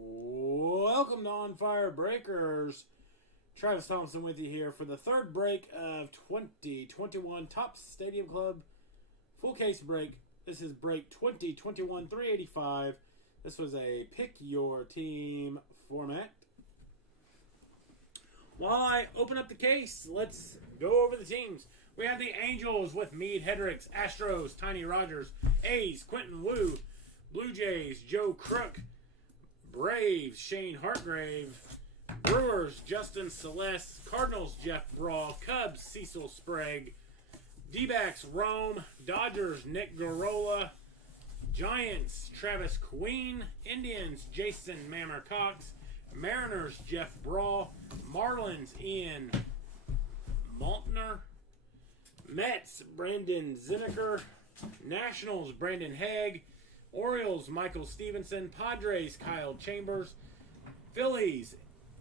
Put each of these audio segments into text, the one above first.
Welcome to On Fire Breakers. Travis Thompson with you here for the third break of 2021 Topps Stadium Club full case break. This is break 2021 385. This was a pick your team format. While I open up the case, let's go over the teams. We have the Angels with Mead Hedricks, Astros, Tiny Rogers, A's, Quentin Wu, Blue Jays, Joe Crook, Braves, Shane Hartgrave, Brewers, Justin Celeste, Cardinals, Jeff Brawl, Cubs, Cecil Sprague, D-backs, Rome, Dodgers, Nick Garola, Giants, Travis Queen, Indians, Jason Mammer Cox, Mariners, Jeff Brawl, Marlins, Ian Maltner, Mets, Brandon Zinneker, Nationals, Brandon Haig, Orioles, Michael Stevenson, Padres, Kyle Chambers, Phillies,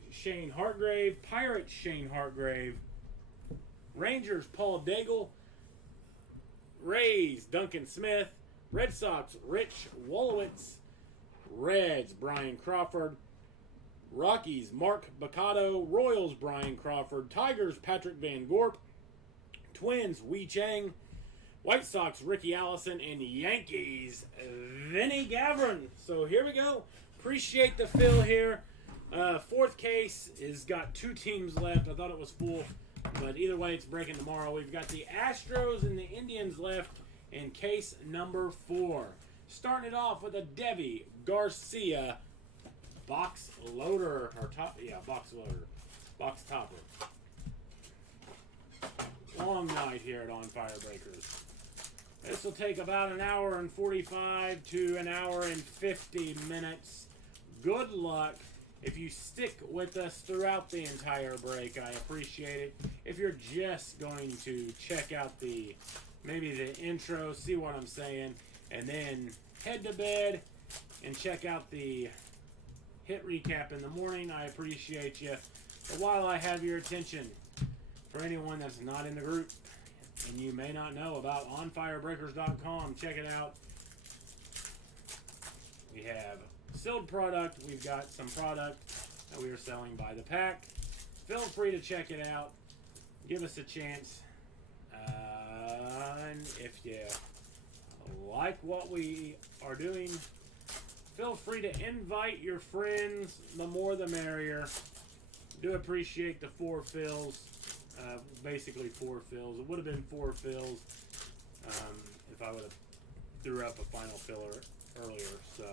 Shane Hartgrave, Pirates, Shane Hartgrave, Rangers, Paul Daigle, Rays, Duncan Smith, Red Sox, Rich Wolowitz, Reds, Brian Crawford, Rockies, Mark Baccato, Royals, Brian Crawford, Tigers, Patrick Van Gorp, Twins, Wei Chang, White Sox, Ricky Allison, and Yankees, Vinny Gavron. So here we go. Appreciate the fill here. Fourth case has got two teams left. I thought it was full, but either way, it's breaking tomorrow. We've got the Astros and the Indians left in case number 4. Starting it off with a Devi Garcia box loader, or top, yeah, box loader, box topper. Long night here at On Fire Breakers. This will take about an hour and 45 to an hour and 50 minutes. Good luck. If you stick with us throughout the entire break, I appreciate it. If you're just going to check out maybe the intro, see what I'm saying, and then head to bed and check out the hit recap in the morning, I appreciate you. But while I have your attention, for anyone that's not in the group, and you may not know about onfirebreakers.com, check it out. We have sealed product. We've got some product that we are selling by the pack. Feel free to check it out. Give us a chance. And if you like what we are doing, feel free to invite your friends. The more the merrier. Do appreciate the 4 fills. Basically 4 fills. It would have been 4 fills if I would have threw up a final filler earlier. So,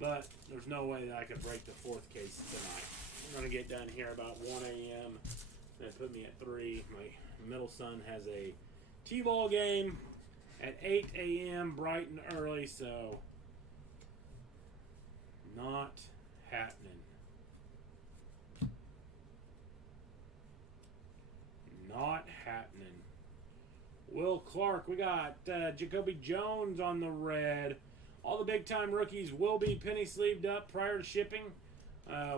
but there's no way that I could break the 4th case tonight. I'm going to get done here about 1 a.m. That put me at 3. My middle son has a T-ball game at 8 a.m. bright and early, so not happening. Not happening. Will Clark, we got Jacoby Jones on the red. All the big-time rookies will be penny sleeved up prior to shipping.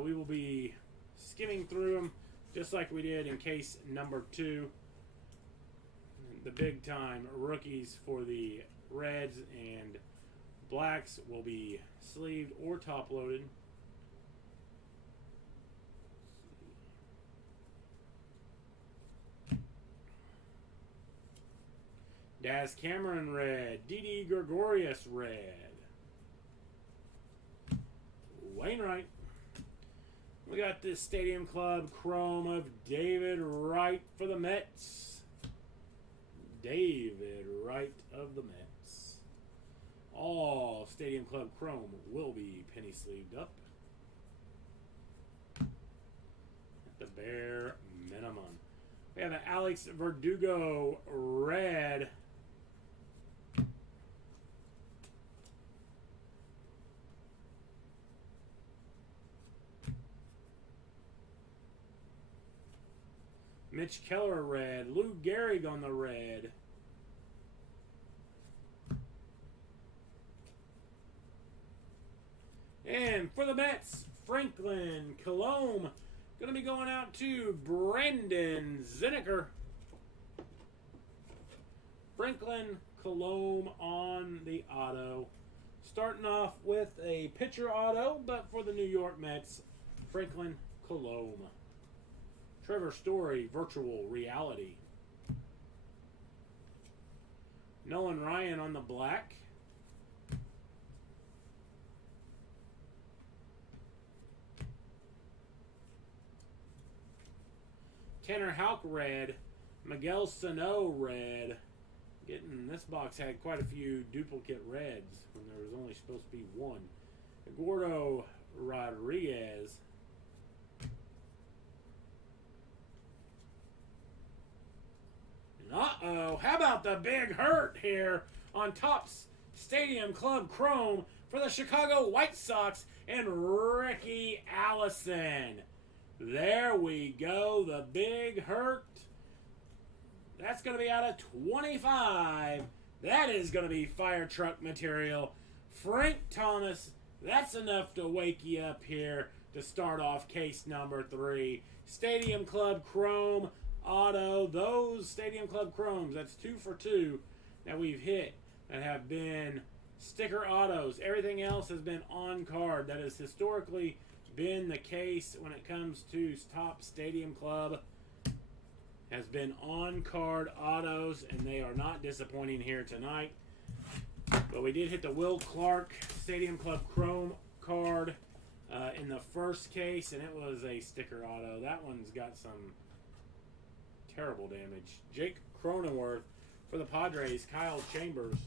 We will be skimming through them just like we did in case number 2. The big-time rookies for the Reds and Blacks will be sleeved or top-loaded. Daz Cameron red. Didi Gregorius red. Wainwright. We got this Stadium Club chrome of David Wright for the Mets. David Wright of the Mets. All Stadium Club chrome will be penny sleeved up at the bare minimum. We have an Alex Verdugo red. Mitch Keller red. Lou Gehrig on the red. And for the Mets, Franklin Kilome. Going to be going out to Brandon Zinneker. Franklin Kilome on the auto. Starting off with a pitcher auto, but for the New York Mets, Franklin Colome. Trevor Story, virtual reality. Nolan Ryan on the black. Tanner Houck red. Miguel Sano red. This box had quite a few duplicate reds when there was only supposed to be one. Eduardo Rodriguez. Uh-oh, how about the big hurt here on Topps Stadium Club Chrome for the Chicago White Sox and Ricky Allison. There we go, the big hurt. That's going to be out of 25. That is going to be fire truck material. Frank Thomas, that's enough to wake you up here to start off case number 3. Stadium Club Chrome Auto. Those Stadium Club Chromes, that's 2 for 2 that we've hit that have been sticker autos. Everything else has been on card. That has historically been the case when it comes to Topps Stadium Club. Has been on card autos, and they are not disappointing here tonight. But we did hit the Will Clark Stadium Club Chrome card in the first case, and it was a sticker auto. That one's got some terrible damage. Jake Cronenworth for the Padres, Kyle Chambers.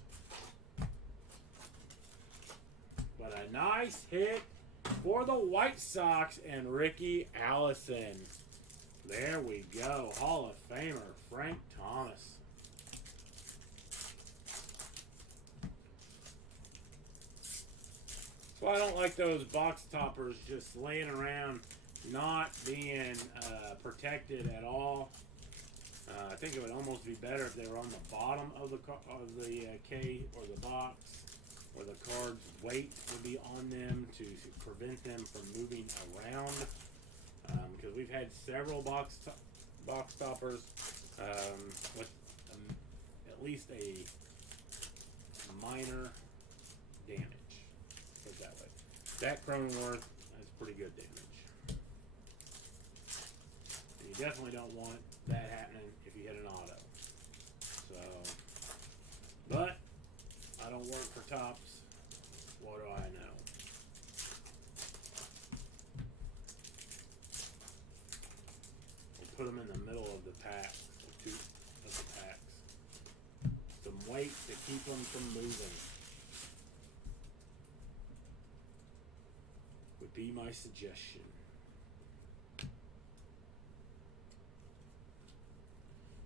But a nice hit for the White Sox and Ricky Allison. There we go. Hall of Famer, Frank Thomas. So I don't like those box toppers just laying around, not being protected at all. I think it would almost be better if they were on the bottom of the case or the box, where the card's weight would be on them to prevent them from moving around. Because we've had several box toppers with at least a minor damage. Put it that way. That Cronenworth has pretty good damage. And you definitely don't want that happening if you hit an auto. So, but I don't work for Topps. What do I know? Put them in the middle of the pack, two of the packs. Some weight to keep them from moving would be my suggestion.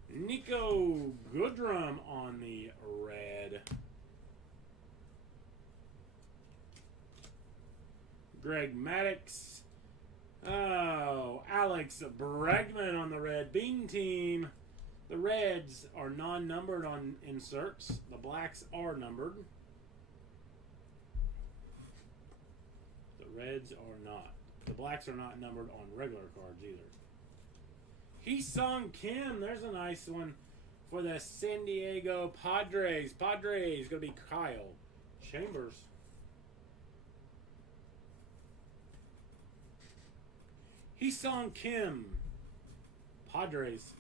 Nico Goodrum on the red. Greg Maddux. Oh, Alex Bregman on the red. Bean team. The reds are non-numbered on inserts. The blacks are numbered. The reds are not. The blacks are not numbered on regular cards either. Hee-Sung Kim. There's a nice one for the San Diego Padres. Padres going to be Kyle Chambers. Hee-Sung Kim, Padres.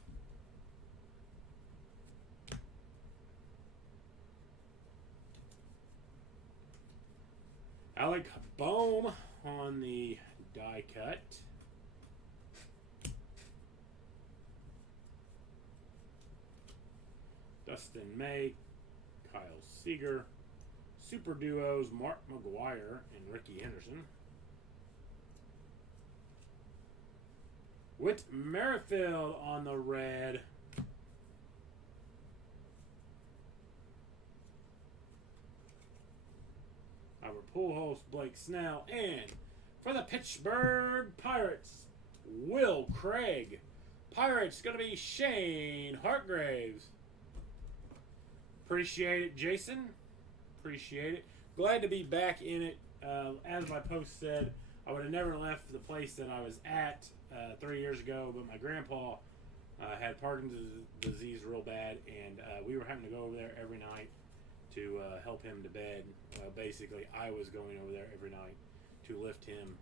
Alec Bohm on the die cut. Dustin May, Kyle Seager. Super duos, Mark McGuire and Ricky Henderson. Whit Merrifield on the red. Albert Pujols, Blake Snell, and for the Pittsburgh Pirates, Will Craig. Pirates going to be Shane Hartgraves. Appreciate it, Jason. Appreciate it. Glad to be back in it. As my post said, I would have never left the place that I was at 3 years ago, but my grandpa had Parkinson's disease real bad, and we were having to go over there every night to help him to bed. Basically, I was going over there every night to lift him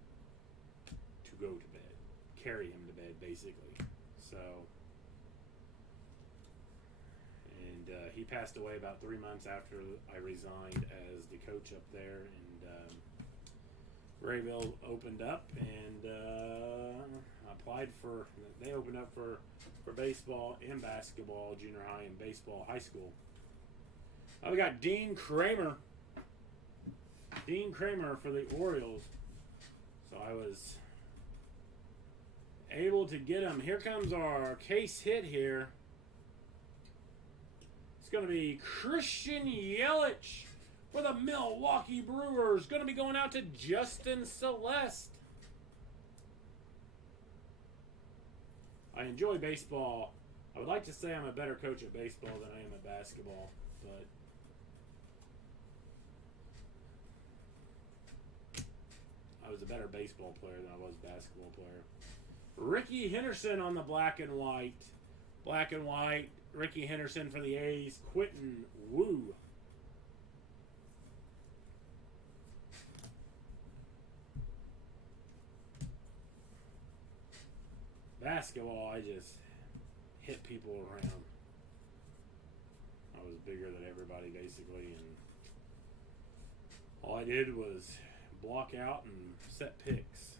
to go to bed, carry him to bed, basically. So, and he passed away about 3 months after I resigned as the coach up there, and Rayville opened up, and applied for. They opened up for baseball and basketball, junior high, and baseball, high school. We got Dean Kramer. Dean Kramer for the Orioles. So I was able to get him. Here comes our case hit here. It's going to be Christian Yelich for the Milwaukee Brewers. Going to be going out to Justin Celeste. I enjoy baseball. I would like to say I'm a better coach at baseball than I am at basketball, but I was a better baseball player than I was basketball player. Ricky Henderson on the black and white. Black and white. Ricky Henderson for the A's. Quentin Wu. Basketball, I just hit people around. I was bigger than everybody, basically, and all I did was block out and set picks.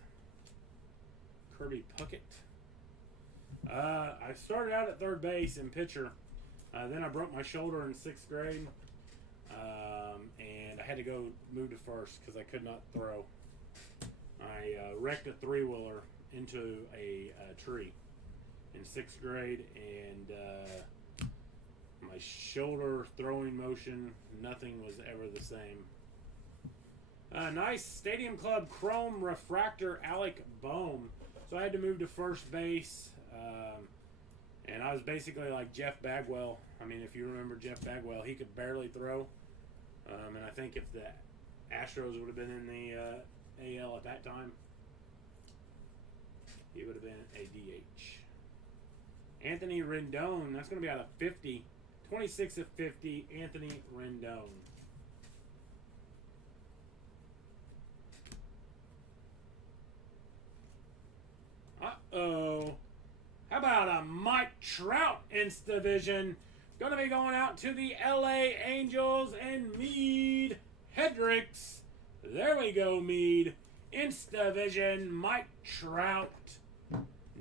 Kirby Puckett. I started out at third base and pitcher. Then I broke my shoulder in 6th grade, and I had to go move to first because I could not throw. I wrecked a 3-wheeler into a tree in 6th grade, and my shoulder throwing motion, nothing was ever the same. Nice Stadium Club Chrome Refractor Alec Bohm. So I had to move to first base, and I was basically like Jeff Bagwell. I mean, if you remember Jeff Bagwell, he could barely throw, and I think if the Astros would have been in the AL at that time, he would have been a DH. Anthony Rendon, that's going to be out of 50. 26 of 50, Anthony Rendon. Uh-oh. How about a Mike Trout Insta Vision? Going to be going out to the LA Angels and Mead Hendricks. There we go, Mead. Insta Vision, Mike Trout.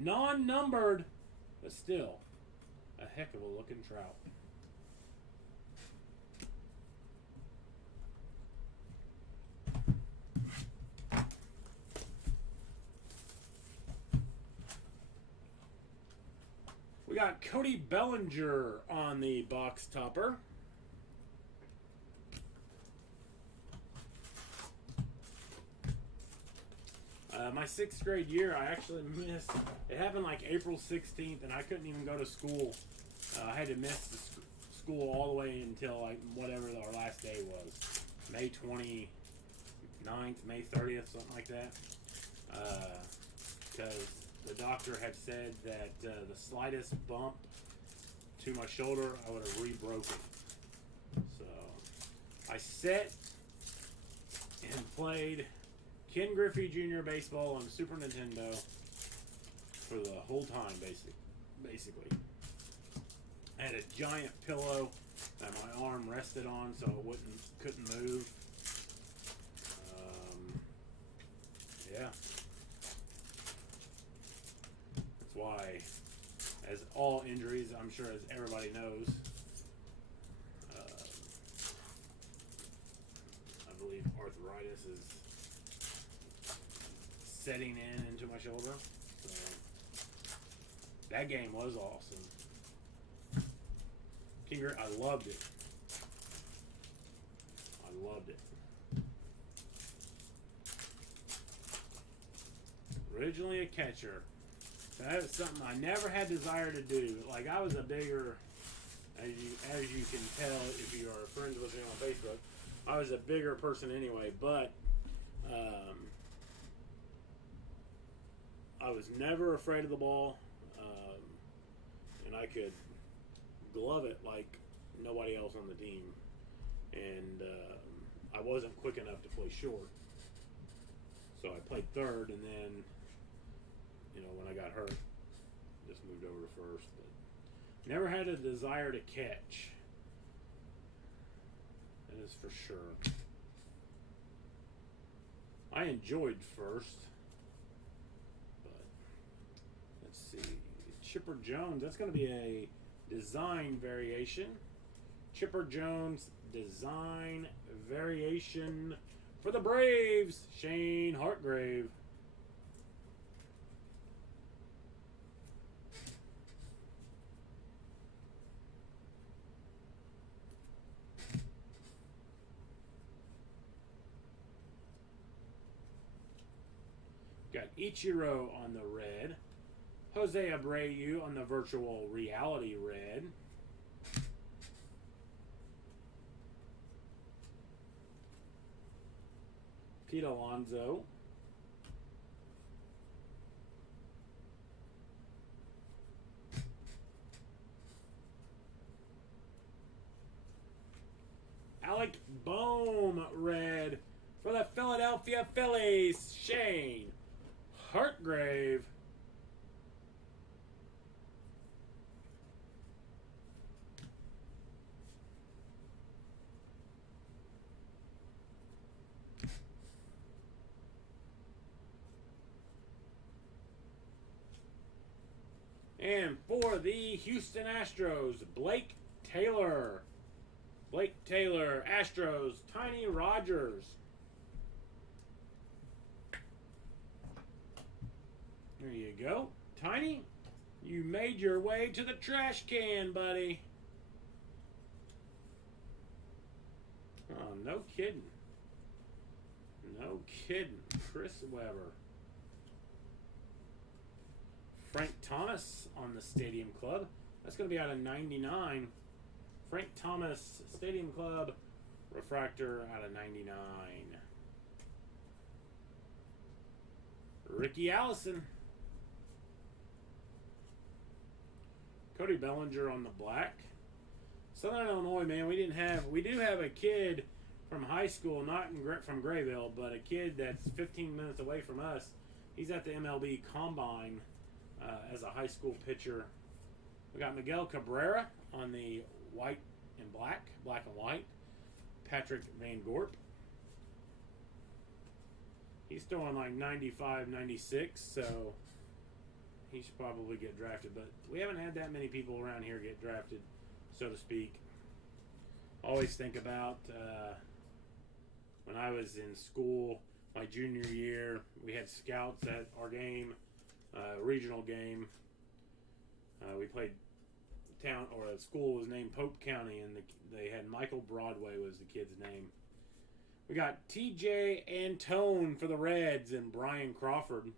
Non-numbered, but still a heck of a looking trout. We got Cody Bellinger on the box topper. My 6th grade year, I actually missed. It happened like April 16th, and I couldn't even go to school. I had to miss the school all the way until like whatever our last day was, May 29th, May 30th, something like that. Because the doctor had said that the slightest bump to my shoulder, I would have re-broken. So I sat and played Ken Griffey Jr. baseball on Super Nintendo for the whole time, basically. I had a giant pillow that my arm rested on, so it couldn't move. Yeah. That's why, as all injuries, I'm sure as everybody knows, I believe arthritis is setting into my shoulder. So that game was awesome. I loved it. I loved it. Originally a catcher. That was something I never had desire to do. Like, I was a bigger, as you can tell if you are friends with me on Facebook, I was a bigger person anyway, but I was never afraid of the ball, and I could glove it like nobody else on the team. and I wasn't quick enough to play short. So I played third, and then, you know, when I got hurt, just moved over to first. But never had a desire to catch. That is for sure. I enjoyed first. But let's see. Chipper Jones, that's going to be a design variation. Chipper Jones design variation for the Braves, Shane Hartgrave. Got Ichiro on the red. Jose Abreu on the virtual reality red. Pete Alonso. Alec Bohm red for the Philadelphia Phillies, Shane Hartgrave. And for the Houston Astros, Blake Taylor. Blake Taylor, Astros, Tiny Rogers. There you go. Tiny, you made your way to the trash can, buddy. Oh, no kidding. No kidding. Chris Webber. Frank Thomas on the Stadium Club. That's going to be out of 99. Frank Thomas, Stadium Club, refractor out of 99. Ricky Allison. Cody Bellinger on the black. Southern Illinois, man, we do have a kid from high school, not from Grayville, but a kid that's 15 minutes away from us. He's at the MLB Combine as a high school pitcher. We got Miguel Cabrera on the white and black and white. Patrick Van Gorp. He's still on like 95, 96, so he should probably get drafted. But we haven't had that many people around here get drafted, so to speak. Always think about when I was in school, my junior year, we had scouts at our game, regional game. We played town, or the school was named Pope County, and they had Michael Broadway was the kid's name. We got TJ Antone for the Reds and Brian Crawford.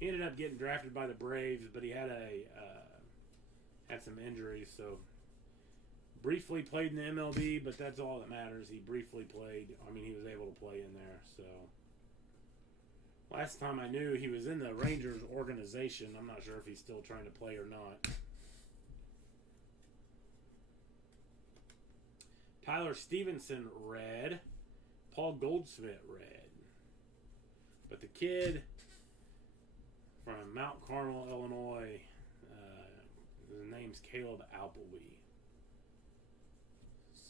He ended up getting drafted by the Braves, but he had had some injuries, so briefly played in the MLB, but that's all that matters. He briefly played. I mean, he was able to play in there, so. Last time I knew, he was in the Rangers organization. I'm not sure if he's still trying to play or not. Tyler Stevenson, red. Paul Goldschmidt, red. But the kid from Mount Carmel, Illinois, his name's Caleb Appleby.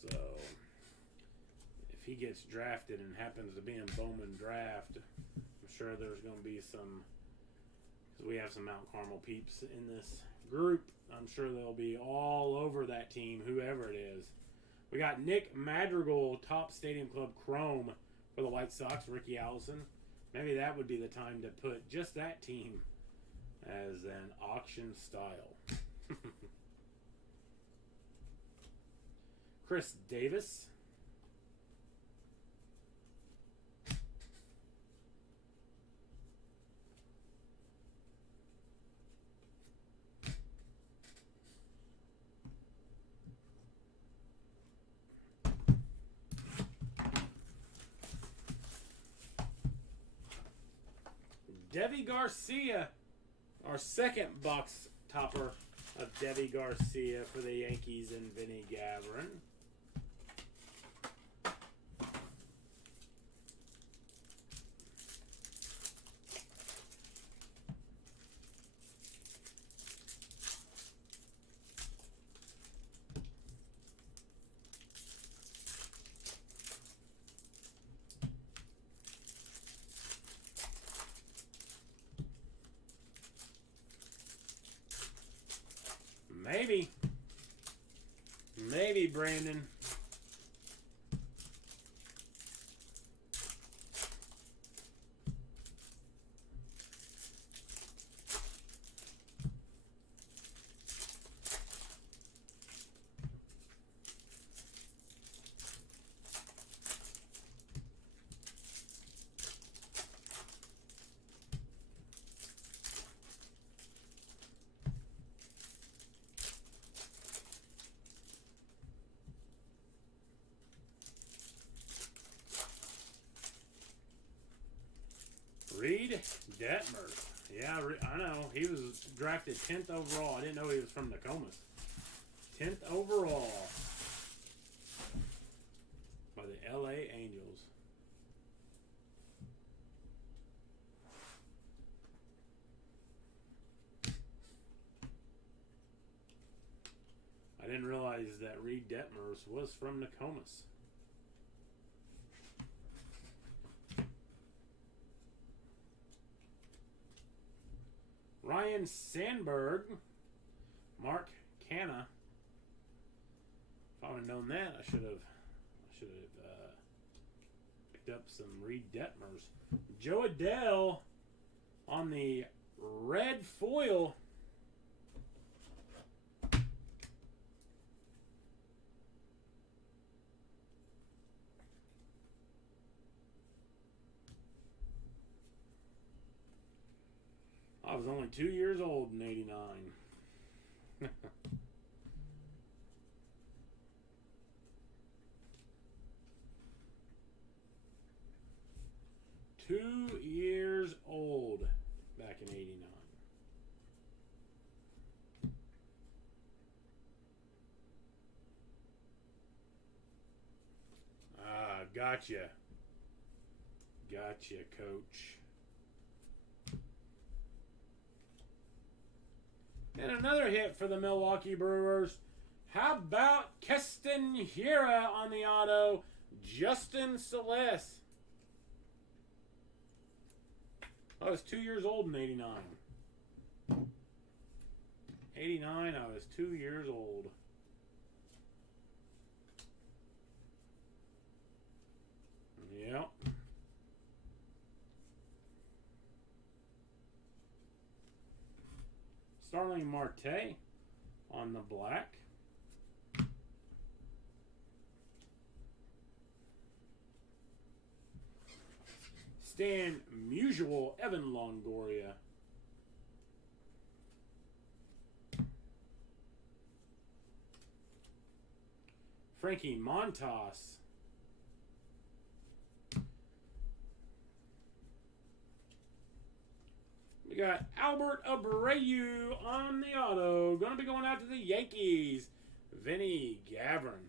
So, if he gets drafted and happens to be in Bowman draft, I'm sure there's going to be some, because we have some Mount Carmel peeps in this group. I'm sure they'll be all over that team, whoever it is. We got Nick Madrigal, Top Stadium Club Chrome for the White Sox, Ricky Allison. Maybe that would be the time to put just that team as an auction style. Chris Davis. Deivi Garcia, our second box topper of Deivi Garcia for the Yankees and Vinny Gavrin. Maybe. Maybe, Brandon. Reed Detmers. Yeah, I know. He was drafted 10th overall. I didn't know he was from Nokomis. 10th overall by the LA Angels. I didn't realize that Reed Detmers was from Nokomis. Ryan Sandberg, Mark Canha. If I would have known that, I should have picked up some Reed Detmers. Joe Adell on the red foil. I was only 2 years old in '89. 2 years old back in '89. Ah, gotcha. Gotcha, coach. And another hit for the Milwaukee Brewers. How about Keston Hiura on the auto? Justin Celeste. I was 2 years old in '89. '89, I was 2 years old. Yep. Starling Marte on the black. Stan Musial, Evan Longoria. Frankie Montas. We got Albert Abreu on the auto. Going to be going out to the Yankees. Vinny Gavrin.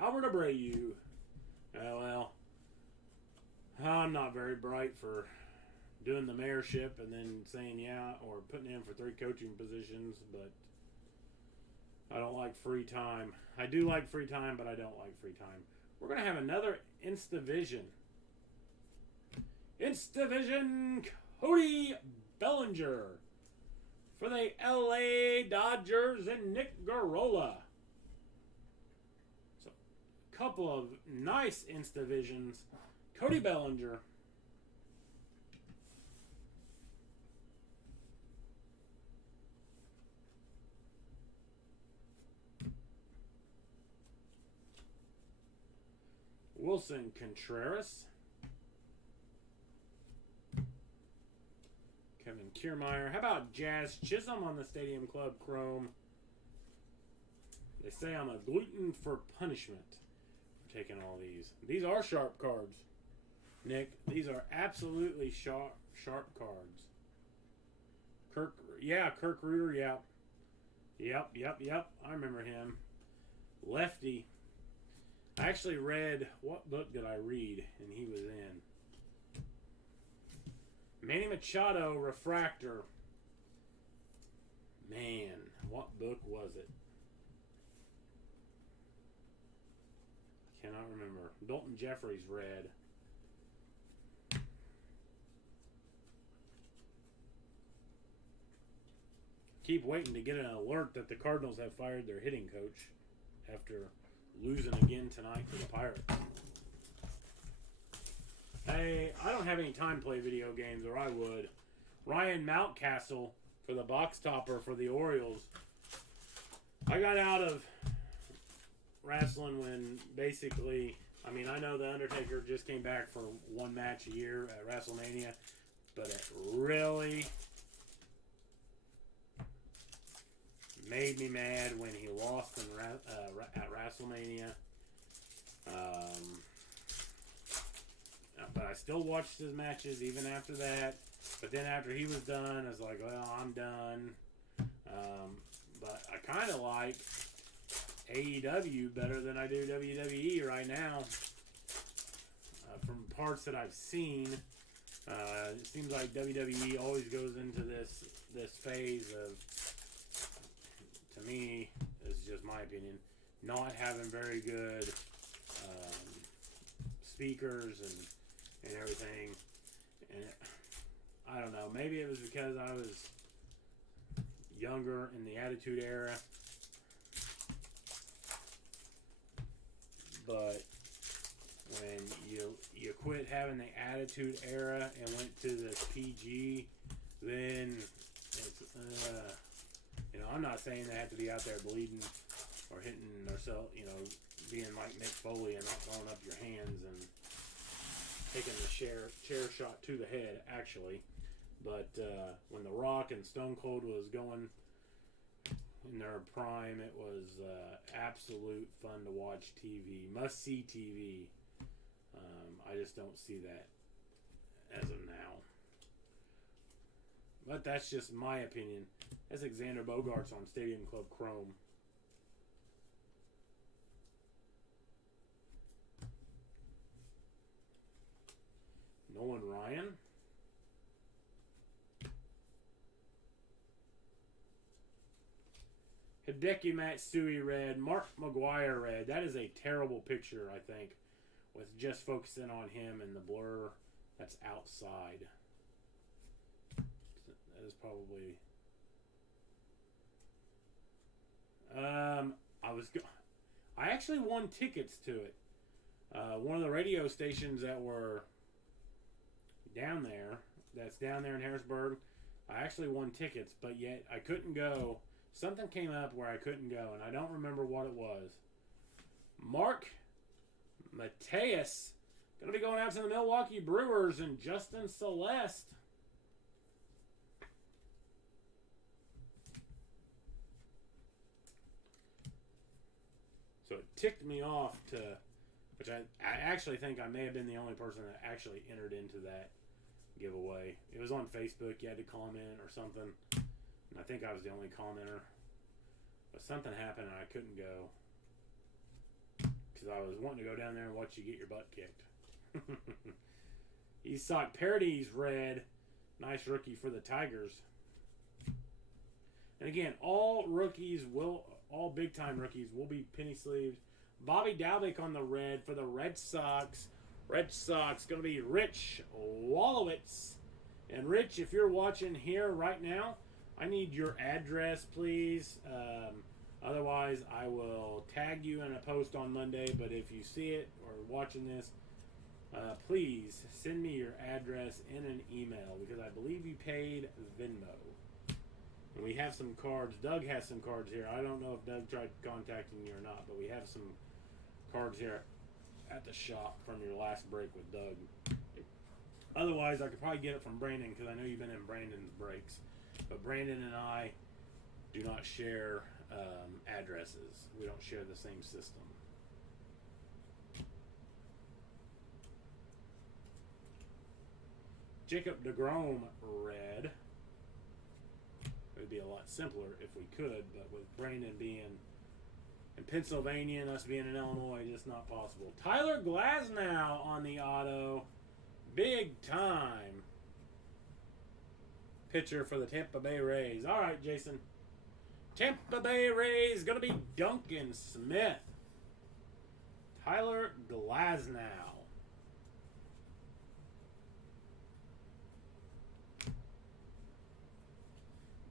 Albert Abreu. Well, I'm not very bright for doing the mayorship and then saying yeah or putting in for 3 coaching positions, but I don't like free time. I do like free time, but I don't like free time. We're going to have another Instavision. Instavision Cody Bellinger for the LA Dodgers and Nick Garola. So, a couple of nice Instavisions. Cody Bellinger. Wilson Contreras. Kevin Kiermaier. How about Jazz Chisholm on the Stadium Club Chrome? They say I'm a glutton for punishment for taking all these. These are sharp cards, Nick. These are absolutely sharp cards. Kirk Ruder, Yep. I remember him. Lefty. I actually read, what book did I read? And he was in. Manny Machado, Refractor. Man, what book was it? I cannot remember. Dalton Jeffries read. keep waiting to get an alert that the Cardinals have fired their hitting coach after losing again tonight to the Pirates. Hey, I don't have any time to play video games, or I would. Ryan Mountcastle for the box topper for the Orioles. I got out of wrestling when basically, I mean, I know The Undertaker just came back for one match a year at WrestleMania, but it really made me mad when he lost at WrestleMania. But I still watched his matches even after that. But then after he was done, I was like, well, I'm done. But I kind of like AEW better than I do WWE right now. From parts that I've seen, it seems like WWE always goes into this phase of, to me, this is just my opinion, not having very good speakers and everything. And I don't know, maybe it was because I was younger in the Attitude Era. But when you quit having the Attitude Era and went to the PG, then it's, I'm not saying they have to be out there bleeding or hitting themselves, being like Mick Foley and not throwing up your hands and taking the chair shot to the head, actually. But when The Rock and Stone Cold was going in their prime, it was absolute fun to watch TV. Must-see TV. I just don't see that as of now. But that's just my opinion. That's Xander Bogaerts on Stadium Club Chrome. Nolan Ryan. Hideki Matsui red. Mark McGuire red. That is a terrible picture, I think, with just focusing on him and the blur that's outside. That is probably... I actually won tickets to it. One of the radio stations that were down there, that's down there in Harrisburg, I actually won tickets, but yet I couldn't go. Something came up where I couldn't go, and I don't remember what it was. Mark Mateus going to be going out to the Milwaukee Brewers and Justin Celeste. So it ticked me off to, which I actually think I may have been the only person that actually entered into that giveaway. It was on Facebook. You had to comment or something. And I think I was the only commenter. But something happened and I couldn't go. Because I was wanting to go down there and watch you get your butt kicked. Isak Paradis red. Nice rookie for the Tigers. And again, all big time rookies will be penny sleeved. Bobby Dalbec on the red for the Red Sox. Red Sox going to be Rich Wolowitz. And Rich, if you're watching here right now, I need your address, please. Otherwise, I will tag you in a post on Monday. But if you see it or watching this, please send me your address in an email because I believe you paid Venmo. And we have some cards. Doug has some cards here. I don't know if Doug tried contacting you or not, but we have some cards here at the shop from your last break with Doug. Otherwise, I could probably get it from Brandon because I know you've been in Brandon's breaks. But Brandon and I do not share addresses. We don't share the same system. Jacob deGrom red. It would be a lot simpler if we could, but with Brandon being in Pennsylvania and us being in Illinois, just not possible. Tyler Glasnow on the auto. Big time. Pitcher for the Tampa Bay Rays. All right, Jason. Tampa Bay Rays going to be Duncan Smith. Tyler Glasnow.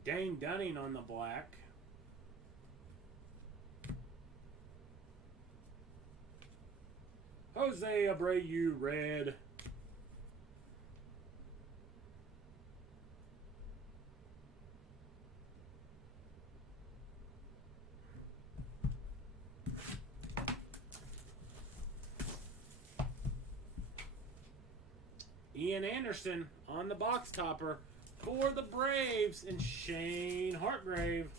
Dane Dunning on the black. Jose Abreu red. Ian Anderson on the box topper for the Braves, and Shane Hartgrave.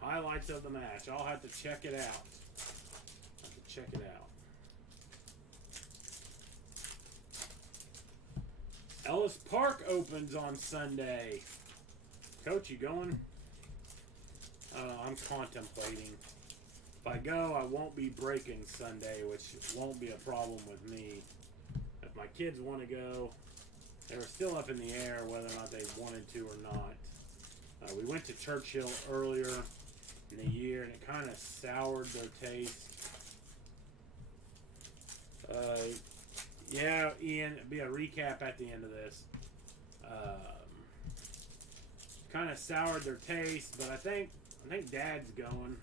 Highlights of the match. I'll have to check it out. Ellis Park opens on Sunday. Coach, you going? I'm contemplating. If I go, I won't be breaking Sunday, which won't be a problem with me. If my kids want to go, they were still up in the air whether or not they wanted to or not. We went to Churchill earlier in the year, and it kind of soured their taste. Yeah, Ian, it'll be a recap at the end of this. Kind of soured their taste, but I think Dad's going.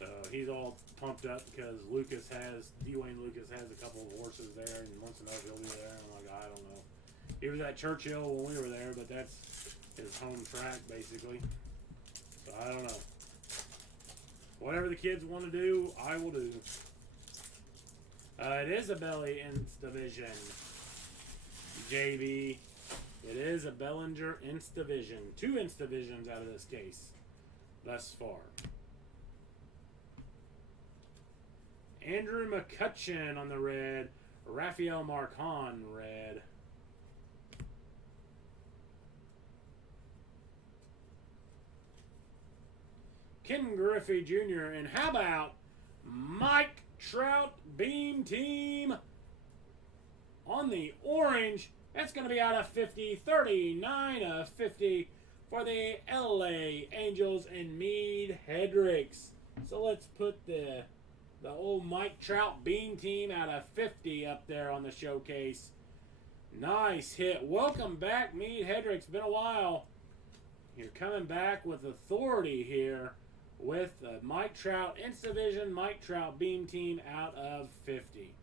So he's all pumped up because Dwayne Lucas has a couple of horses there and wants to know if he'll be there. I'm like, I don't know. He was at Churchill when we were there, but that's his home track basically. So I don't know. Whatever the kids want to do, I will do. It is a Belly Inst Division. JB. It is a Bellinger Inst Division. 2 Inst Divisions out of this case thus far. Andrew McCutcheon on the red. Rafael Marcon red. Ken Griffey Jr. And how about Mike Trout Beam Team on the orange? That's going to be out of 50, 39 of 50 for the LA Angels and Mead Hendricks. So let's put the old Mike Trout Beam Team out of 50 up there on the showcase. Nice hit. Welcome back, Mead Hendricks. Been a while. You're coming back with authority here with the Mike Trout Inst Division Mike Trout Beam Team out of 50.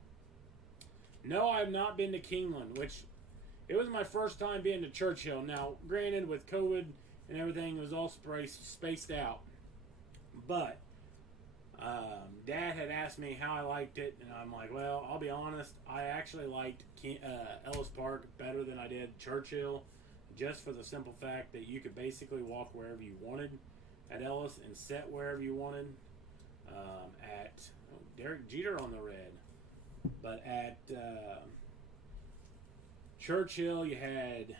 No, I've not been to Kingland, which it was my first time being to Churchill. Now, granted, with COVID and everything, it was all spaced out. But Dad had asked me how I liked it, and I'm like, well, I'll be honest. I actually liked Ellis Park better than I did Churchill, just for the simple fact that you could basically walk wherever you wanted at Ellis and sit wherever you wanted. Derek Jeter on the red. But at Churchill, you had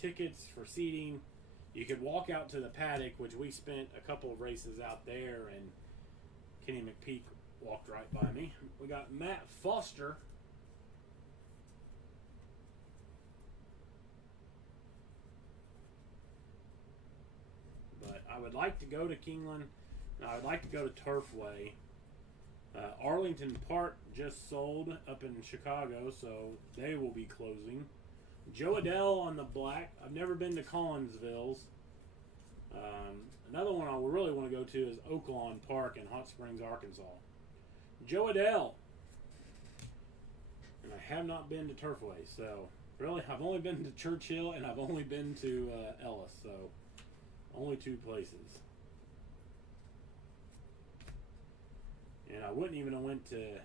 tickets for seating. You could walk out to the paddock, which we spent a couple of races out there, and Kenny McPeak walked right by me. We got Matt Foster. But I would like to go to Kingland. I would like to go to Turfway. Arlington Park just sold up in Chicago, so they will be closing. Joe Adell on the black. I've never been to Collinsville's. Another one I really want to go to is Oaklawn Park in Hot Springs, Arkansas. Joe Adell. And I have not been to Turfway, so really I've only been to Churchill and I've only been to Ellis, so only 2 places. And I wouldn't even have went to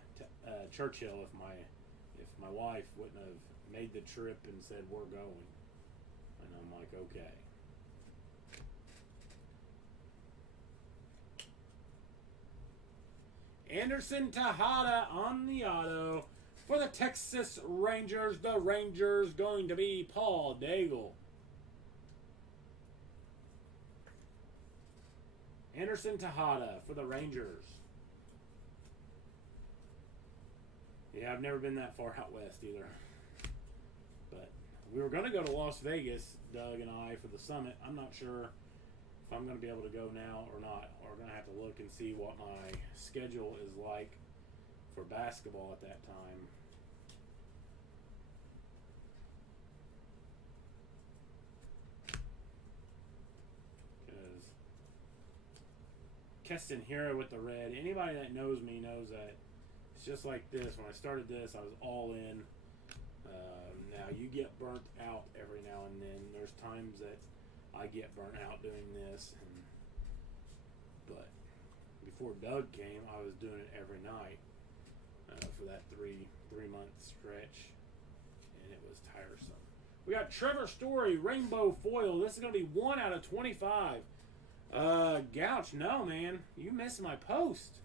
Churchill if my wife wouldn't have made the trip and said we're going. And I'm like, okay. Anderson Tejada on the auto for the Texas Rangers. The Rangers going to be Paul Daigle. Anderson Tejada for the Rangers. Yeah, I've never been that far out west either. But we were going to go to Las Vegas, Doug and I, for the summit. I'm not sure if I'm going to be able to go now or not. Or we're going to have to look and see what my schedule is like for basketball at that time. Because Keston Hira with the red. Anybody that knows me knows that it's just like this. When I started this, I was all in. Now you get burnt out every now and then. There's times that I get burnt out doing this, but before Doug came, I was doing it every night for that three month stretch, and it was tiresome. We got Trevor Story Rainbow Foil. This is going to be 1 out of 25. Gouch, no man, you missed my post,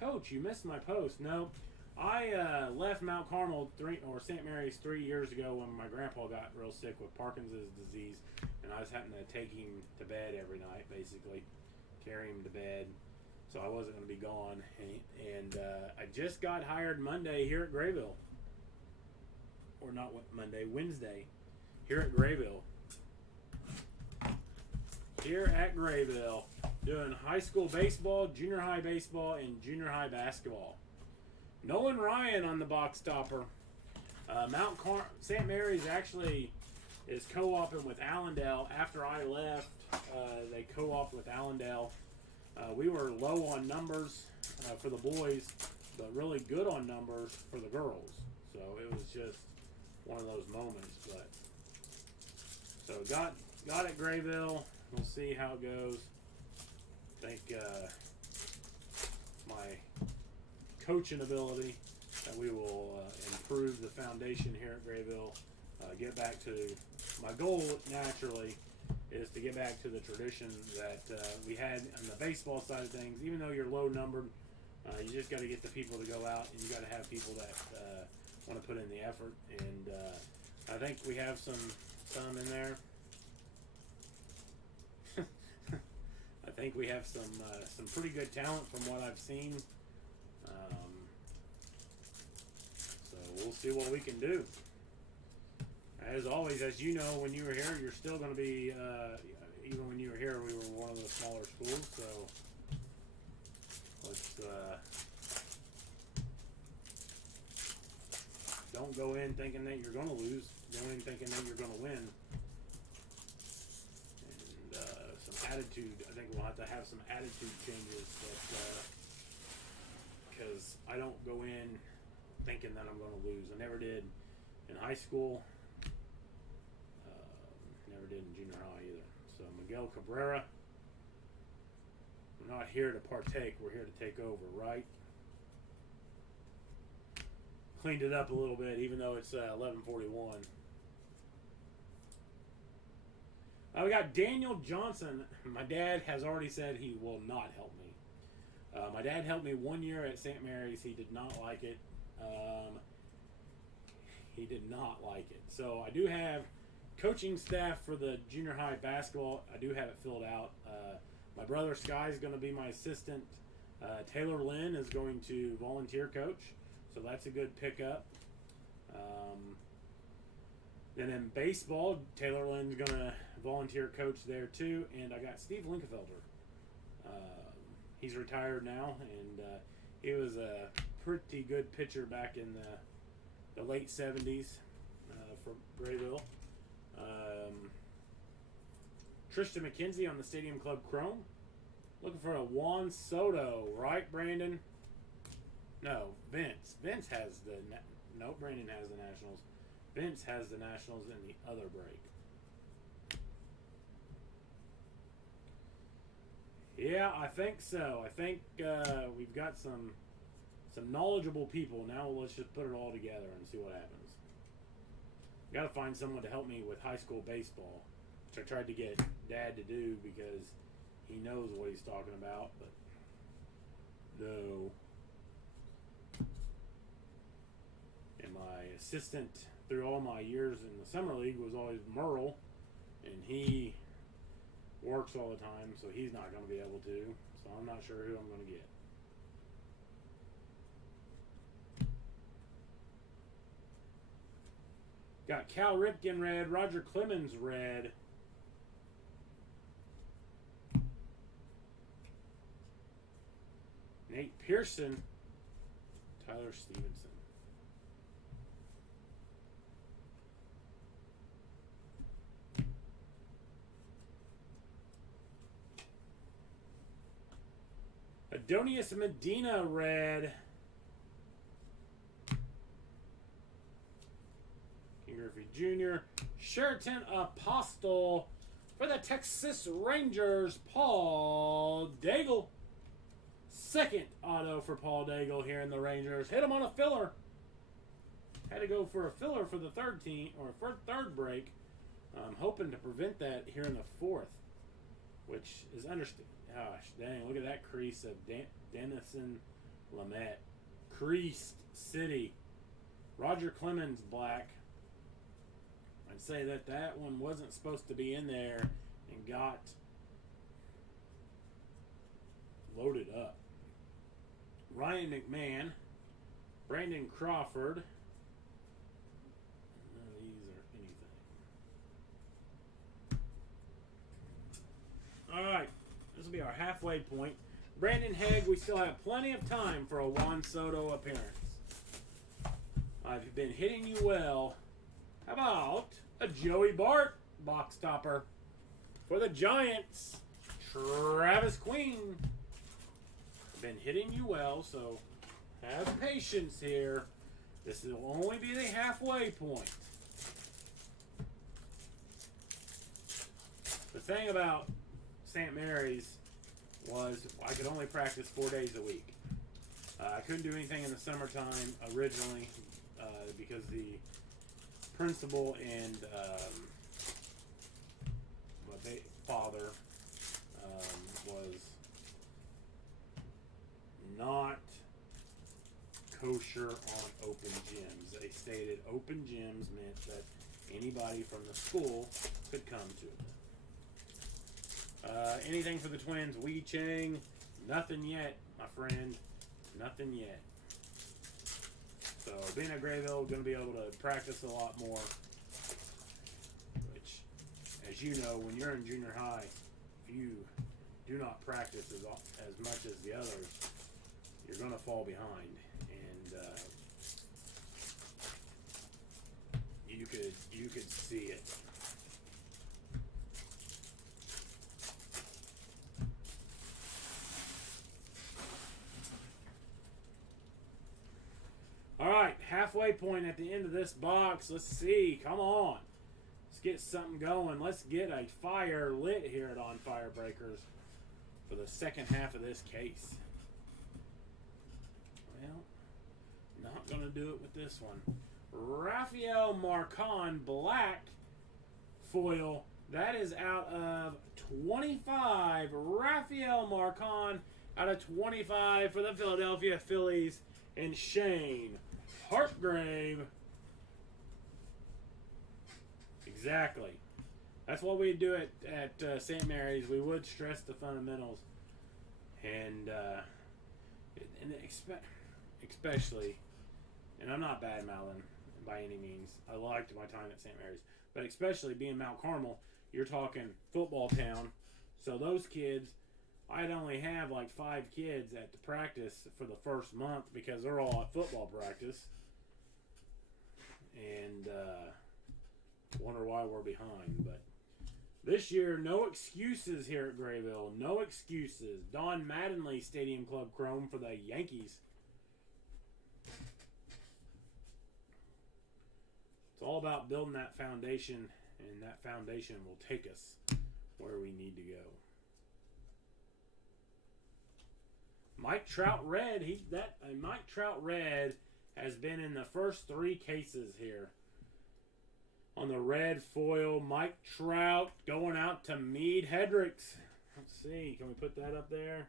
Coach. You missed my post. No. I left Mount Carmel St. Mary's 3 years ago when my grandpa got real sick with Parkinson's disease, and I was having to take him to bed every night, basically, carry him to bed, so I wasn't going to be gone. And I just got hired Monday here at Grayville, or not Monday, Wednesday, here at Grayville. Here at Grayville, doing high school baseball, junior high baseball, and junior high basketball. Nolan Ryan on the box stopper. St. Mary's actually is co-oping with Allendale. After I left, they co-oped with Allendale. We were low on numbers for the boys, but really good on numbers for the girls. So it was just one of those moments. But so got at Grayville. We'll see how it goes. I think my coaching ability, that we will improve the foundation here at Grayville, get back to my goal naturally is to get back to the tradition that we had on the baseball side of things. Even though you're low numbered, you just got to get the people to go out, and you got to have people that want to put in the effort. And I think we have some in there. I think we have some pretty good talent from what I've seen. So we'll see what we can do. As always, as you know, when you were here, you're still going to be, even when you were here, we were one of the smaller schools. So let's don't go in thinking that you're going to lose. Go in thinking that you're going to win. And some attitude. I think we'll have to have some attitude changes. Because I don't go in thinking that I'm going to lose. I never did in high school. Never did in junior high either. So Miguel Cabrera, we're not here to partake. We're here to take over, right? Cleaned it up a little bit, even though it's 11:41. We got Daniel Johnson. My dad has already said he will not help me. My dad helped me 1 year at St. Mary's. He did not like it. He did not like it. So I do have coaching staff for the junior high basketball. I do have it filled out. My brother Sky is going to be my assistant. Taylor Lynn is going to volunteer coach. So that's a good pickup. Then in baseball, Taylor Lynn's going to volunteer coach there too. And I got Steve Linkefelder. He's retired now, and he was a pretty good pitcher back in the late 70s for Grayville. Tristan McKenzie on the Stadium Club Chrome. Looking for a Juan Soto, right, Brandon? No, Vince. Vince has the... No, Brandon has the Nationals. Vince has the Nationals in the other break. Yeah, I think so. I think we've got some knowledgeable people. Now let's just put it all together and see what happens. Got to find someone to help me with high school baseball, which I tried to get Dad to do because he knows what he's talking about, but no. And my assistant through all my years in the summer league was always Merle, and he works all the time, so he's not going to be able to. So I'm not sure who I'm going to get. Got Cal Ripken red, Roger Clemens red. Nate Pearson. Tyler Stevenson. Adonius Medina red. King Griffey Jr. Sheraton Apostle for the Texas Rangers, Paul Daigle. Second auto for Paul Daigle here in the Rangers. Hit him on a filler. Had to go for a filler for the third team, or for third break. I'm hoping to prevent that here in the fourth, which is understood. Gosh, dang, look at that crease of Denison Lamet. Creased City. Roger Clemens black. I'd say that one wasn't supposed to be in there and got loaded up. Ryan McMahon. Brandon Crawford. None of these are anything. Alright. This will be our halfway point. Brandon Haig, we still have plenty of time for a Juan Soto appearance. I've been hitting you well. How about a Joey Bart box topper for the Giants? Travis Queen. I've been hitting you well, so have patience here. This will only be the halfway point. The thing about St. Mary's was I could only practice 4 days a week. I couldn't do anything in the summertime originally because the principal and my father was not kosher on open gyms. They stated open gyms meant that anybody from the school could come to it. Anything for the Twins? Wei Chang? Nothing yet, my friend. Nothing yet. So, being at Grayville, going to be able to practice a lot more. Which, as you know, when you're in junior high, if you do not practice as much as the others, you're going to fall behind. And you could see it. Alright, halfway point at the end of this box. Let's see. Come on. Let's get something going. Let's get a fire lit here at On Fire Breakers for the second half of this case. Well, not going to do it with this one. Rafael Marcon Black foil. That is out of 25. Rafael Marcon out of 25 for the Philadelphia Phillies. And Shane Hartgrave. Exactly. That's what we do at St. Mary's. We would stress the fundamentals. And especially, and I'm not bad-mouthing by any means. I liked my time at St. Mary's. But especially being Mount Carmel, you're talking football town. So those kids, I'd only have like 5 kids at the practice for the first month because they're all at football practice. And wonder why we're behind. But this year, no excuses here at Grayville. No excuses. Don Mattingly Stadium Club Chrome for the Yankees. It's all about building that foundation, and that foundation will take us where we need to go. Mike Trout red. Mike Trout red has been in the first 3 cases here. On the red foil, Mike Trout going out to Mead Hedricks. Let's see. Can we put that up there?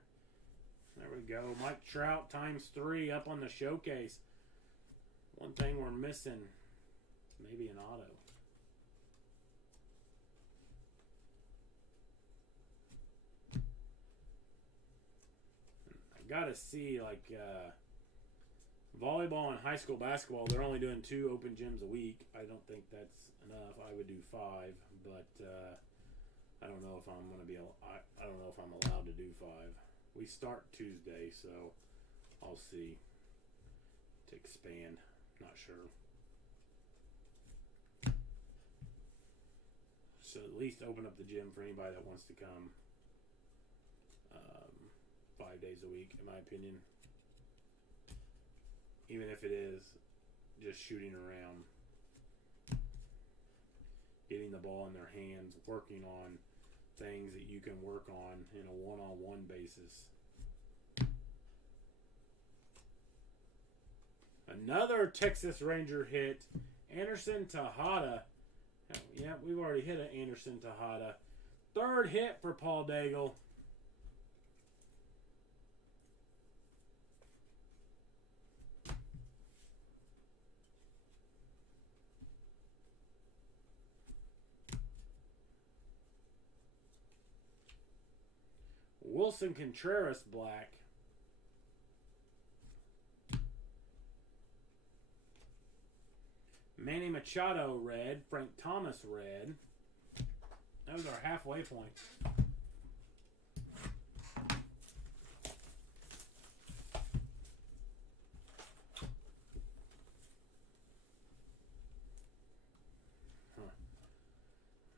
There we go. Mike Trout ×3 up on the showcase. One thing we're missing, maybe an auto. Got to see, like, volleyball and high school basketball, they're only doing 2 open gyms a week. I don't think that's enough. I would do 5, but I don't know if I'm going to be, I don't know if I'm allowed to do 5. We start Tuesday, so I'll see to expand. Not sure. So at least open up the gym for anybody that wants to come 5 days a week, in my opinion. Even if it is just shooting around, getting the ball in their hands, working on things that you can work on in a one-on-one basis. Another Texas Ranger hit, Anderson Tejada. Yeah, we've already hit an Anderson Tejada. Third hit for Paul Daigle. Wilson Contreras black. Manny Machado red. Frank Thomas red. That was our halfway point.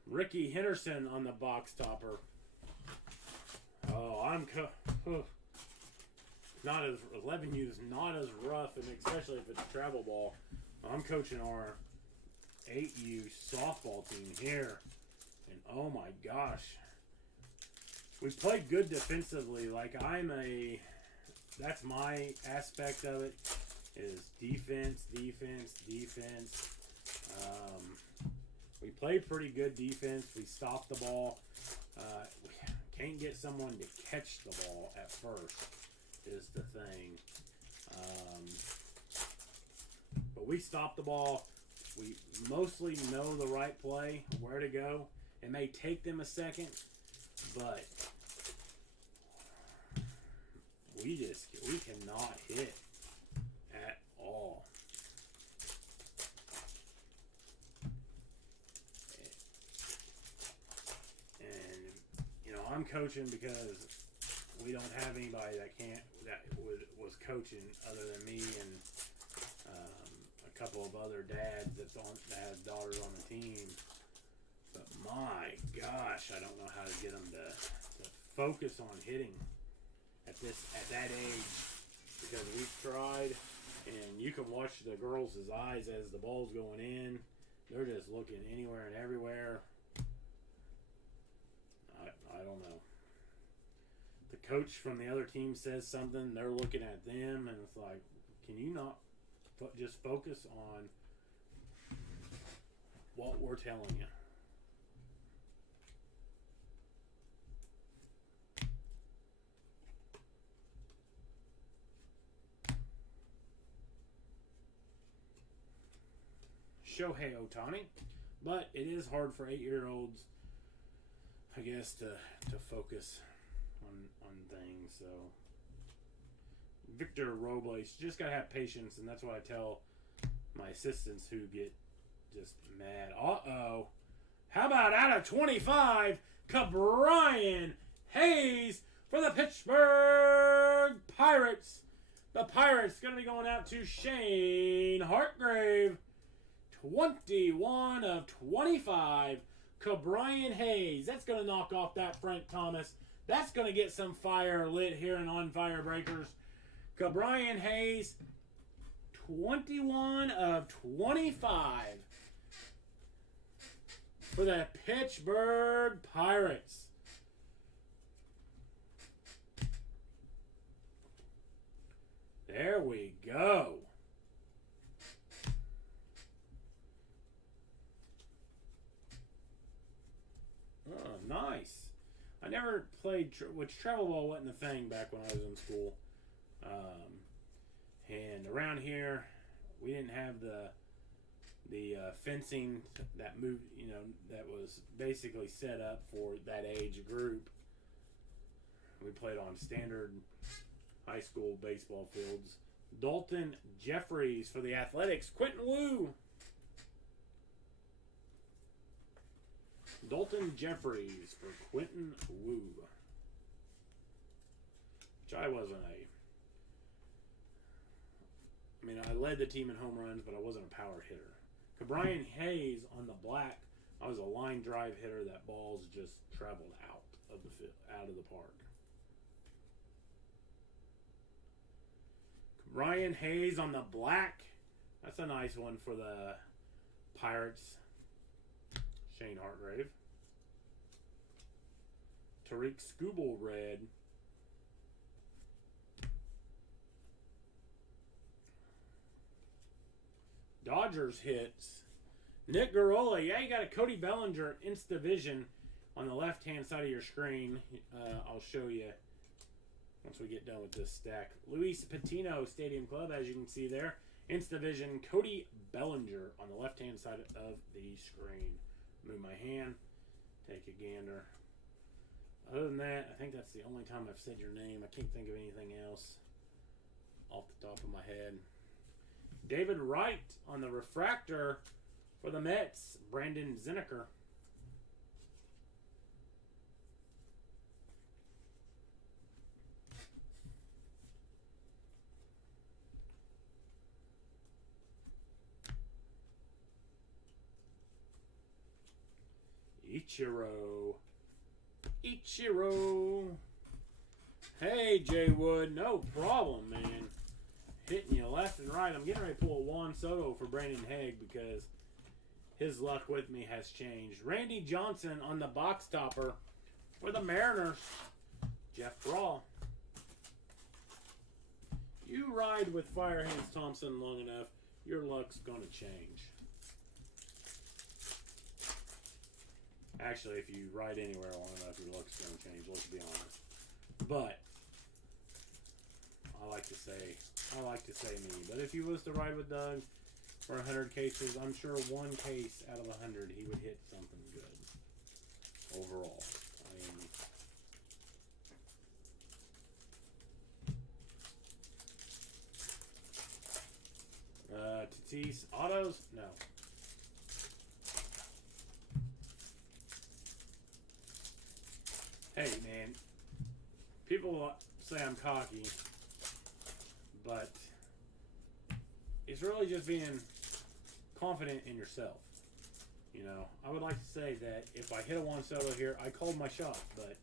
Ricky Henderson on the box topper. Oh, not as 11U is not as rough, and especially if it's a travel ball. I'm coaching our 8U softball team here, and oh my gosh, we played good defensively. Like that's my aspect of it, is defense. We played pretty good defense. We stopped the ball. We can't get someone to catch the ball at first is the thing. But we stopped the ball. We mostly know the right play, where to go. It may take them a second, but we cannot hit at all. I'm coaching because we don't have anybody that was coaching other than me and a couple of other dads that have daughters on the team. But my gosh, I don't know how to get them to focus on hitting at that age, because we've tried, and you can watch the girls' eyes as the ball's going in. They're just looking anywhere and everywhere. I don't know. The coach from the other team says something, they're looking at them, and it's like, can you not just focus on what we're telling you? Shohei Ohtani, but it is hard for 8-year-olds, I guess, to focus on things. So Victor Robles, you just gotta have patience, and that's what I tell my assistants who get just mad. How about out of 25, Ke'Bryan Hayes for the Pittsburgh Pirates. The Pirates gonna be going out to Shane Hartgrave. 21 of 25. Ke'Bryan Hayes. That's going to knock off that Frank Thomas. That's going to get some fire lit here in On Fire Breakers. Ke'Bryan Hayes, 21 of 25 for the Pittsburgh Pirates. There we go. Oh, nice. I never played, which travel ball wasn't a thing back when I was in school. And around here, we didn't have the fencing that moved, that was basically set up for that age group. We played on standard high school baseball fields. Dalton Jeffries for the Athletics. Quentin Wu. Dalton Jeffries for Quentin Wu. Which I wasn't mean, I led the team in home runs, but I wasn't a power hitter. Brian Hayes on the black, I was a line drive hitter. That ball's just traveled out of the park. Brian Hayes on the black. That's a nice one for the Pirates. Shane Hartgrave. Tariq Skubal red. Dodgers hits. Nick Garola. Yeah, you got a Cody Bellinger Insta Vision on the left-hand side of your screen. I'll show you once we get done with this stack. Luis Patino Stadium Club, as you can see there. Insta Vision Cody Bellinger on the left-hand side of the screen. Move my hand. Take a gander. Other than that, I think that's the only time I've said your name. I can't think of anything else off the top of my head. David Wright on the refractor for the Mets. Brandon Zinneker. Ichiro. Hey, Jay Wood. No problem, man. Hitting you left and right. I'm getting ready to pull a Juan Soto for Brandon Haig because his luck with me has changed. Randy Johnson on the box topper for the Mariners. Jeff Brawl. You ride with Firehands Thompson long enough, your luck's going to change. Actually, if you ride anywhere long enough, your luck's going to change, let's be honest. But I like to say me. But if you was to ride with Doug for 100 cases, I'm sure one case out of 100 he would hit something good overall. Tatis autos? No. Hey, man. People say I'm cocky, but it's really just being confident in yourself. You know, I would like to say that if I hit a Juan Soto here, I called my shot, but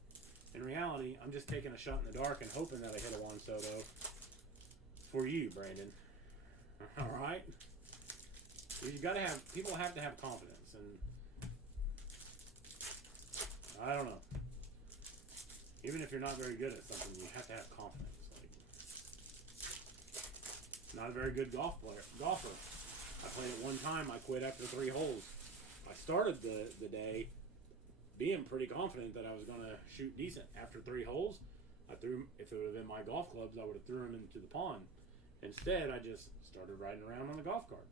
in reality, I'm just taking a shot in the dark and hoping that I hit a Juan Soto for you, Brandon. All right? People have to have confidence, and I don't know. Even if you're not very good at something, you have to have confidence. Not a very good golfer. I played it one time. I quit after 3 holes. I started the day being pretty confident that I was going to shoot decent. After 3 holes, if it would have been my golf clubs, I would have threw them into the pond. Instead, I just started riding around on the golf cart.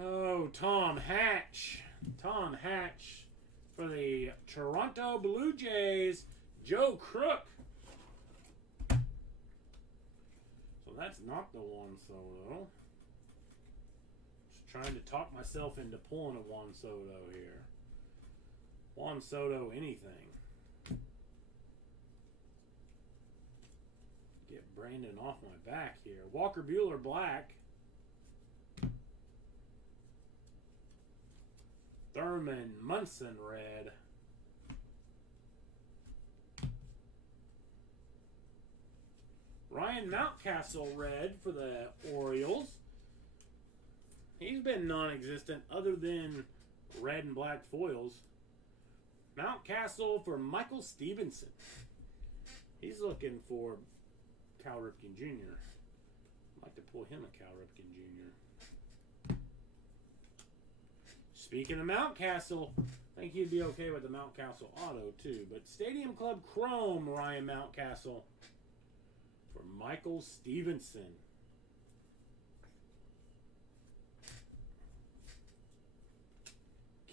Oh, Tom Hatch. Tom Hatch for the Toronto Blue Jays. Joe Crook. So that's not the Juan Soto. Just trying to talk myself into pulling a Juan Soto here. Juan Soto anything. Get Brandon off my back here. Walker Buehler black. Thurman Munson red. Ryan Mountcastle red for the Orioles. He's been non-existent other than red and black foils. Mountcastle for Michael Stevenson. He's looking for Cal Ripken Jr. I'd like to pull him a Cal Ripken Jr. Speaking of Mountcastle, I think he'd be okay with the Mountcastle auto too. But Stadium Club Chrome Ryan Mountcastle for Michael Stevenson.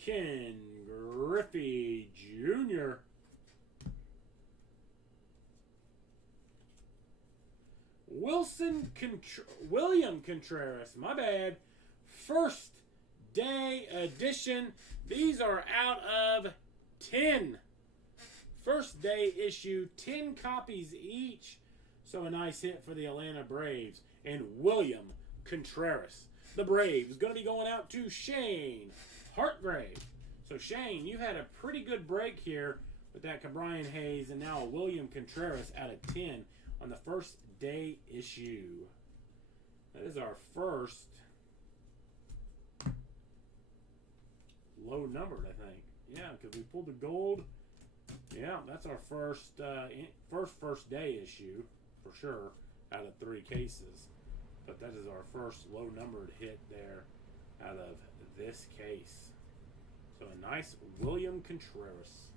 Ken Griffey Jr. William Contreras, my bad. First day edition. These are out of 10. First day issue, 10 copies each. So a nice hit for the Atlanta Braves. And William Contreras. The Braves going to be going out to Shane Hartgrave. So Shane, you had a pretty good break here with that Ke'Bryan Hayes and now William Contreras out of 10 on the first day issue. That is our first low numbered, I think. Yeah, because we pulled the gold. Yeah, that's our first day issue for sure out of 3 cases. But that is our first low numbered hit there out of this case. So a nice William Contreras.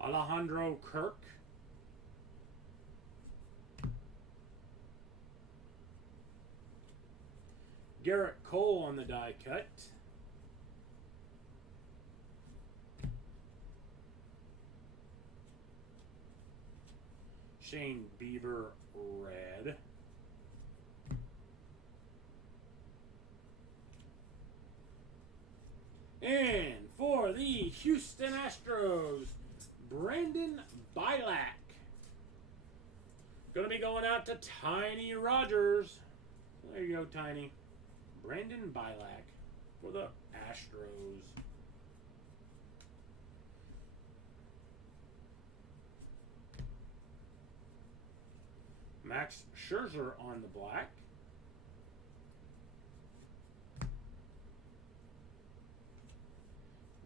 Alejandro Kirk. Garrett Cole on the die cut. Shane Bieber red. And for the Houston Astros, Brandon Bielak. Going to be going out to Tiny Rogers. There you go, Tiny. Brandon Bielak for the Astros. Max Scherzer on the black.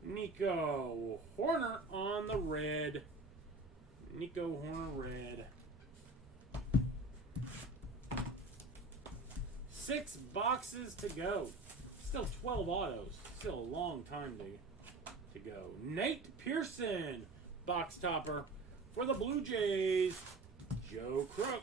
Nico Hoerner on the red. Nico Hoerner red. 6 boxes to go. Still 12 autos. Still a long time to go. Nate Pearson, box topper for the Blue Jays. Joe Crook.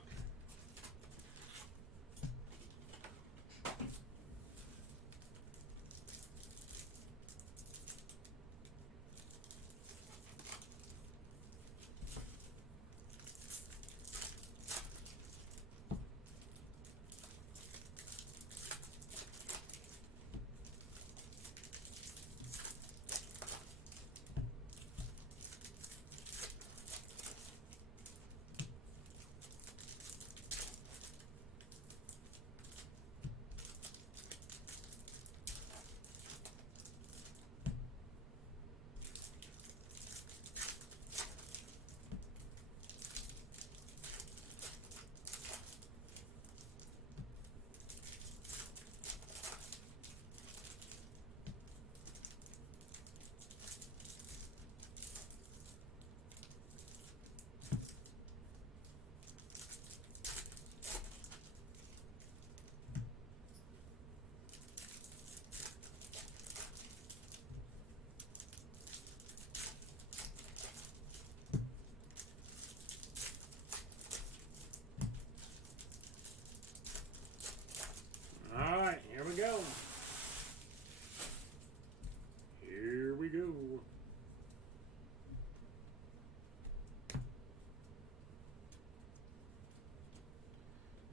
Here we go.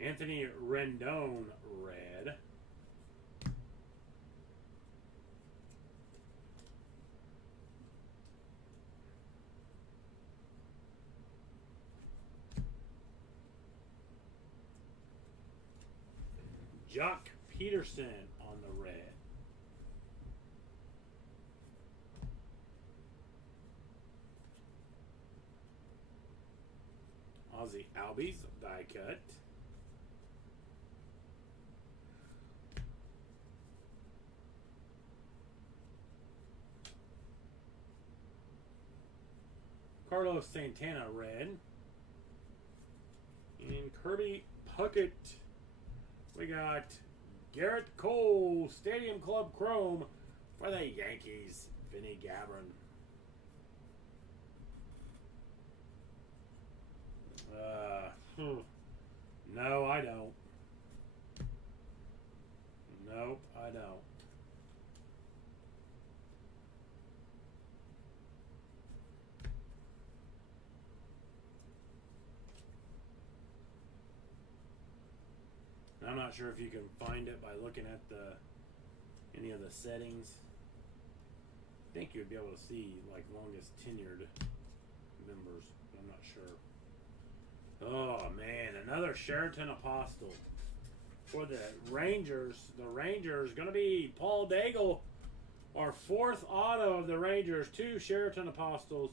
Anthony Rendon red. Jock Peterson on the red. Ozzy Albies die cut. Carlos Santana red. And Kirby Puckett. We got Garrett Cole, Stadium Club Chrome for the Yankees. Vinny Gavrin. No, I don't. Nope, I don't. I'm not sure if you can find it by looking at any of the settings. think you'd be able to see like longest tenured members, but I'm not sure. Oh man, another Sheraton Apostle for the Rangers. The Rangers gonna be Paul Daigle, our 4th auto of the Rangers. 2 Sheraton Apostles,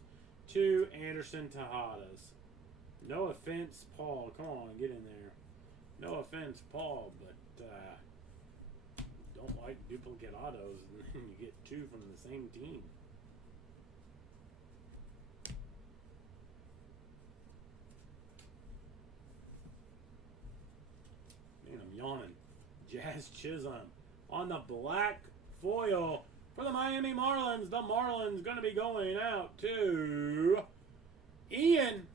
2 Anderson Tejadas. No offense, Paul. Come on, get in there. No offense, Paul, but don't like duplicate autos, and then you get 2 from the same team. Man, I'm yawning. Jazz Chisholm on the black foil for the Miami Marlins. The Marlins going to be going out to Ian.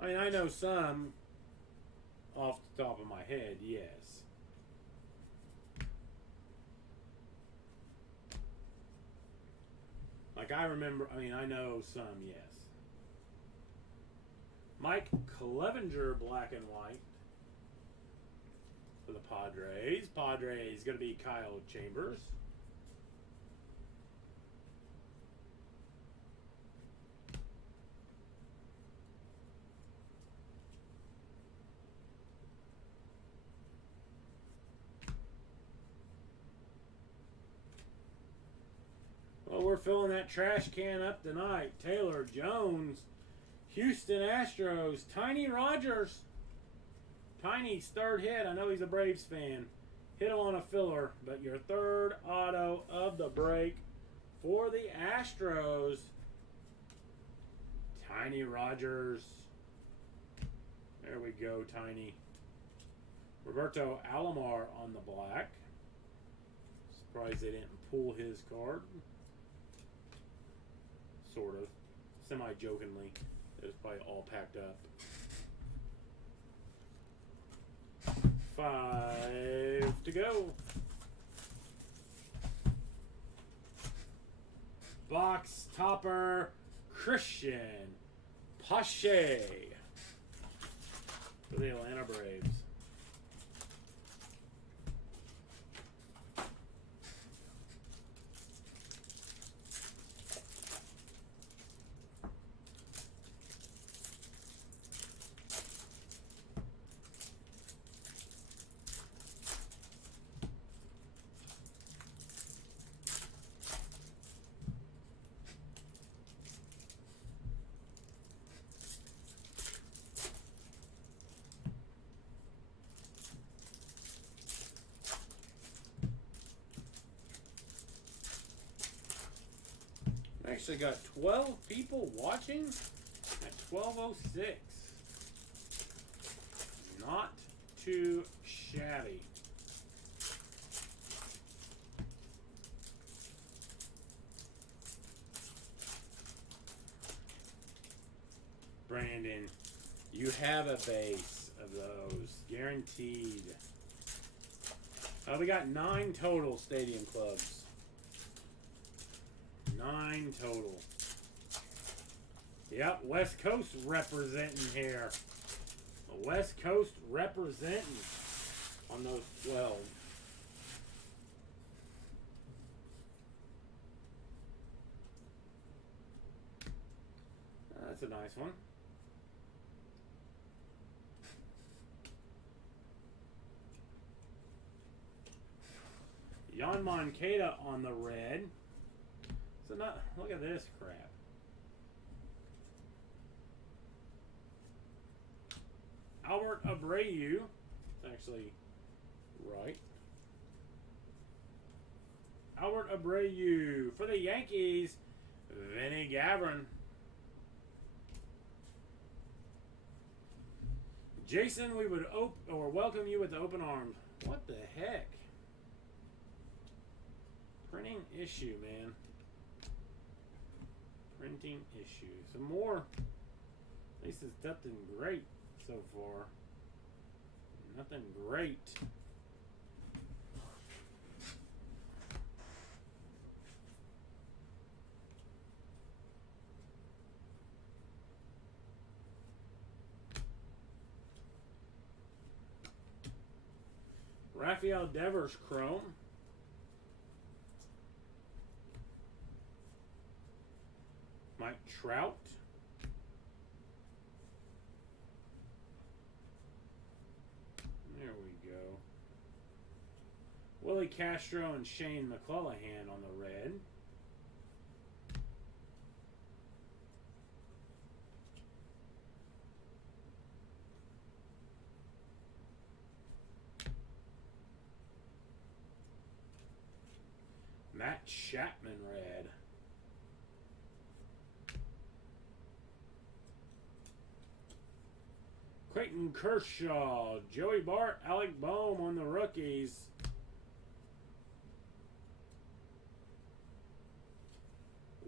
I mean, I know some off the top of my head, yes. Like I remember, I mean, I know some, yes. Mike Clevenger, black and white for the Padres. Padres going to be Kyle Chambers. Well, we're filling that trash can up tonight. Taylor Jones, Houston Astros, Tiny Rogers. Tiny's 3rd hit. I know he's a Braves fan. Hit him on a filler, but your 3rd auto of the break for the Astros. Tiny Rogers. There we go, Tiny. Roberto Alomar on the black. Surprised they didn't pull his card. Sort of. Semi-jokingly. It was probably all packed up. 5 to go. Box topper, Christian Pache for the Atlanta Braves. Actually got 12 people watching at 12:06. Not too shabby. Brandon, you have a base of those. Guaranteed. We got 9 total Stadium Clubs. 9 total. Yep, West Coast representing here. West Coast representing on those 12. That's a nice one. Jan Moncada on the red. So not, look at this crap. Albert Abreu. It's actually right. Albert Abreu for the Yankees. Vinny Gavrin. Jason, we would welcome you with open arms. What the heck? Printing issue, man. Printing issue. Some more. At least it's nothing great so far. Nothing great. Rafael Devers Chrome. Trout. There we go. Willie Castro and Shane McClanahan on the red. Matt Chapman red. Clayton Kershaw, Joey Bart, Alec Boehm on the rookies.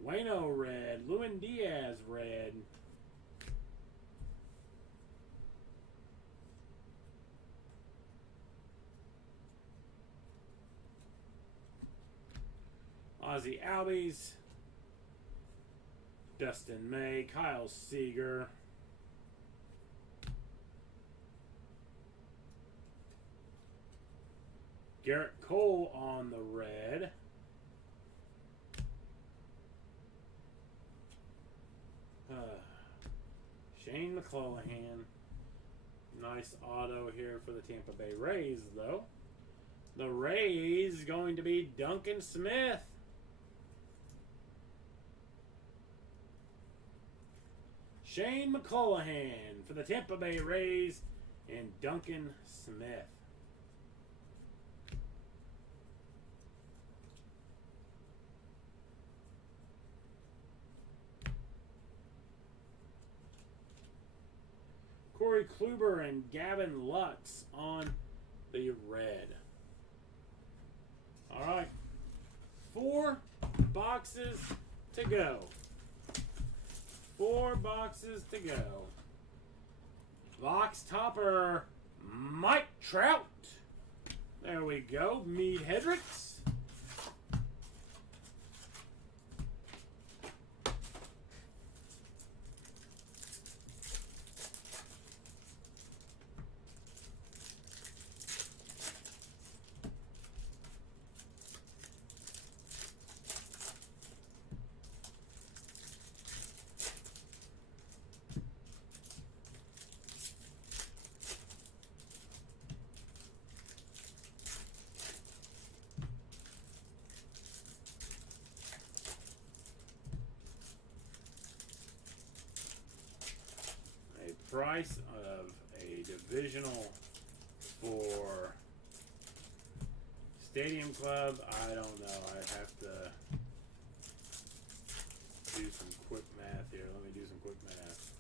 Waino red, Lewin Diaz red. Ozzie Albies, Dustin May, Kyle Seager. Garrett Cole on the red. Shane McClanahan. Nice auto here for the Tampa Bay Rays, though. The Rays going to be Duncan Smith. Shane McClanahan for the Tampa Bay Rays and Duncan Smith. Corey Kluber and Gavin Lux on the red. All right. 4 boxes to go. 4 boxes to go. Box topper, Mike Trout. There we go. Mead Hendricks. Price of a divisional for Stadium Club, I don't know. I have to do some quick math here. Let me do some quick math.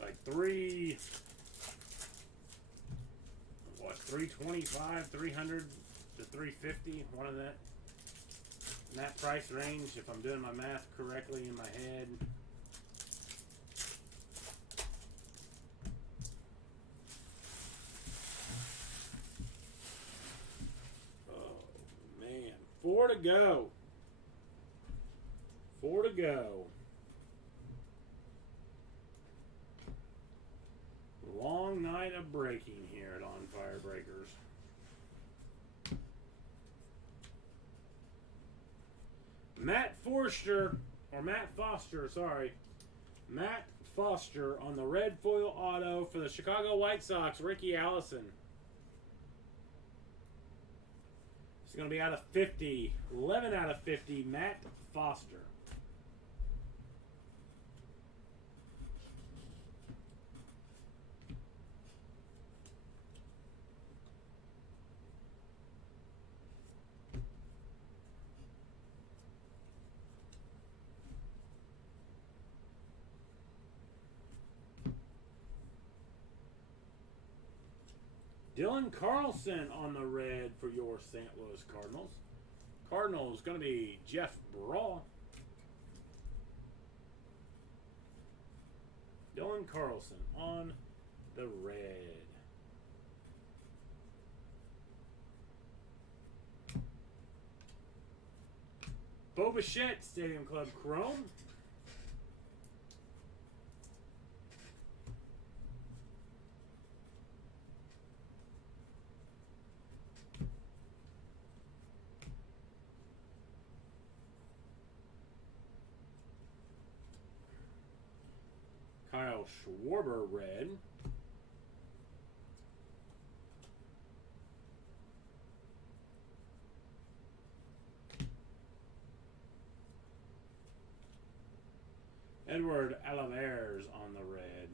Like 325, 300 to 350, one of that. In that price range, if I'm doing my math correctly in my head. Oh, man. 4 to go. 4 to go. Long night of breaking here at On Fire Breakers. Matt Foster, sorry. Matt Foster on the red foil auto for the Chicago White Sox, Ricky Allison. It's going to be out of 50. 11 out of 50, Matt Foster. Dylan Carlson on the red for your St. Louis Cardinals. Cardinals going to be Jeff Braw. Dylan Carlson on the red. Bo Bichette, Stadium Club Chrome. Kyle Schwarber red. Edward Alvarez on the red.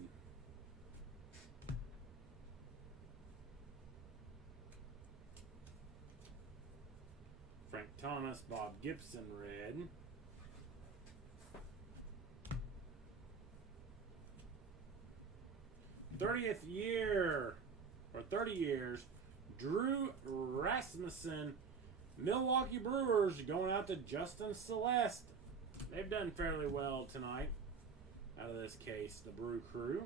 Frank Thomas, Bob Gibson red. '30th year, or 30 years, Drew Rasmussen, Milwaukee Brewers, going out to Justin Celeste. They've done fairly well tonight. Out of this case, the Brew Crew.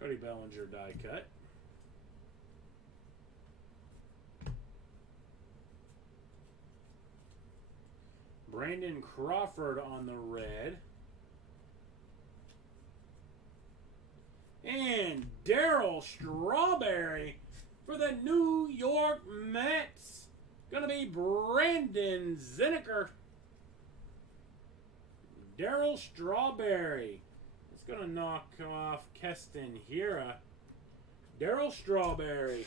Cody Bellinger die cut. Brandon Crawford on the red. And Darryl Strawberry for the New York Mets. Gonna be Brandon Zinnicker. Darryl Strawberry. It's gonna knock off Keston Hiura. Darryl Strawberry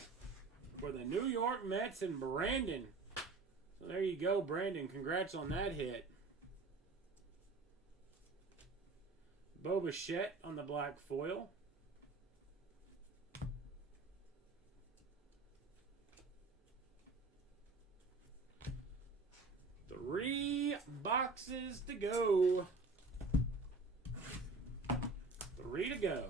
for the New York Mets and Brandon. So there you go, Brandon. Congrats on that hit. Bo Bichette on the black foil. Three boxes to go. 3 to go.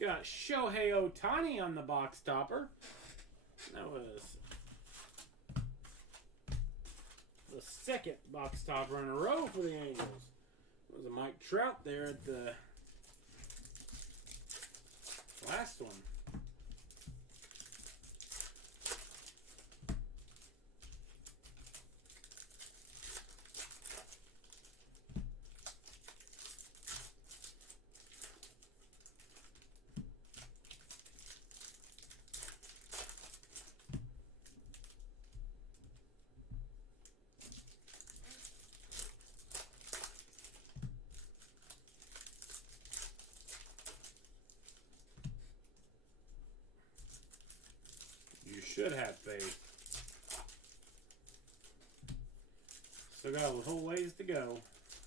Got Shohei Ohtani on the box topper. That was the second box topper in a row for the Angels. There was a Mike Trout there at the last one. Should have faith. Still got a little ways to go.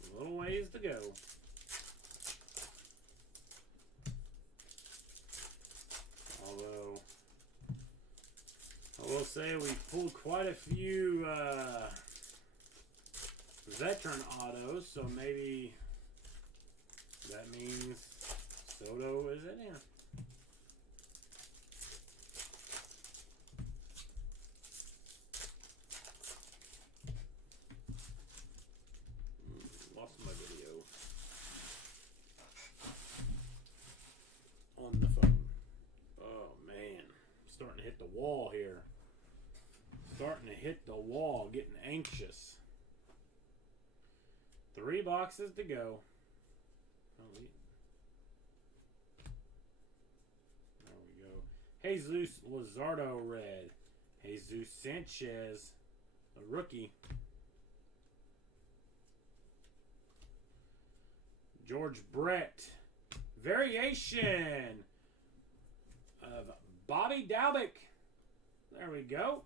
A little ways to go. Although, I will say we pulled quite a few veteran autos, so maybe that means Soto is in here. Wall here. Starting to hit the wall, getting anxious. 3 boxes to go. There we go. Jesus Luzardo red. Jesus Sanchez, a rookie. George Brett. Variation of Bobby Dalbec. There we go.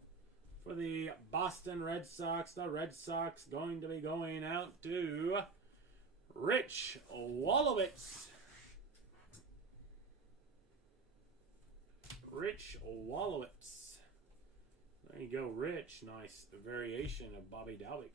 For the Boston Red Sox. The Red Sox going to be going out to Rich Wolowitz. Rich Wolowitz. There you go, Rich. Nice variation of Bobby Dalbec.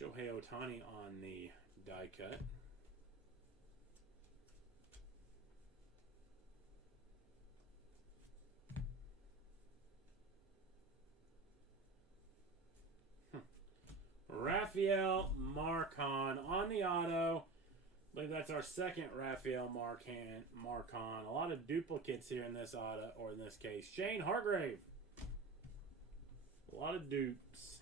Shohei Ohtani on the die cut. Rafael Marcon on the auto. I believe that's our second Rafael Marcon. A lot of duplicates here in this auto, or in this case, Shane Hargrave. A lot of dupes.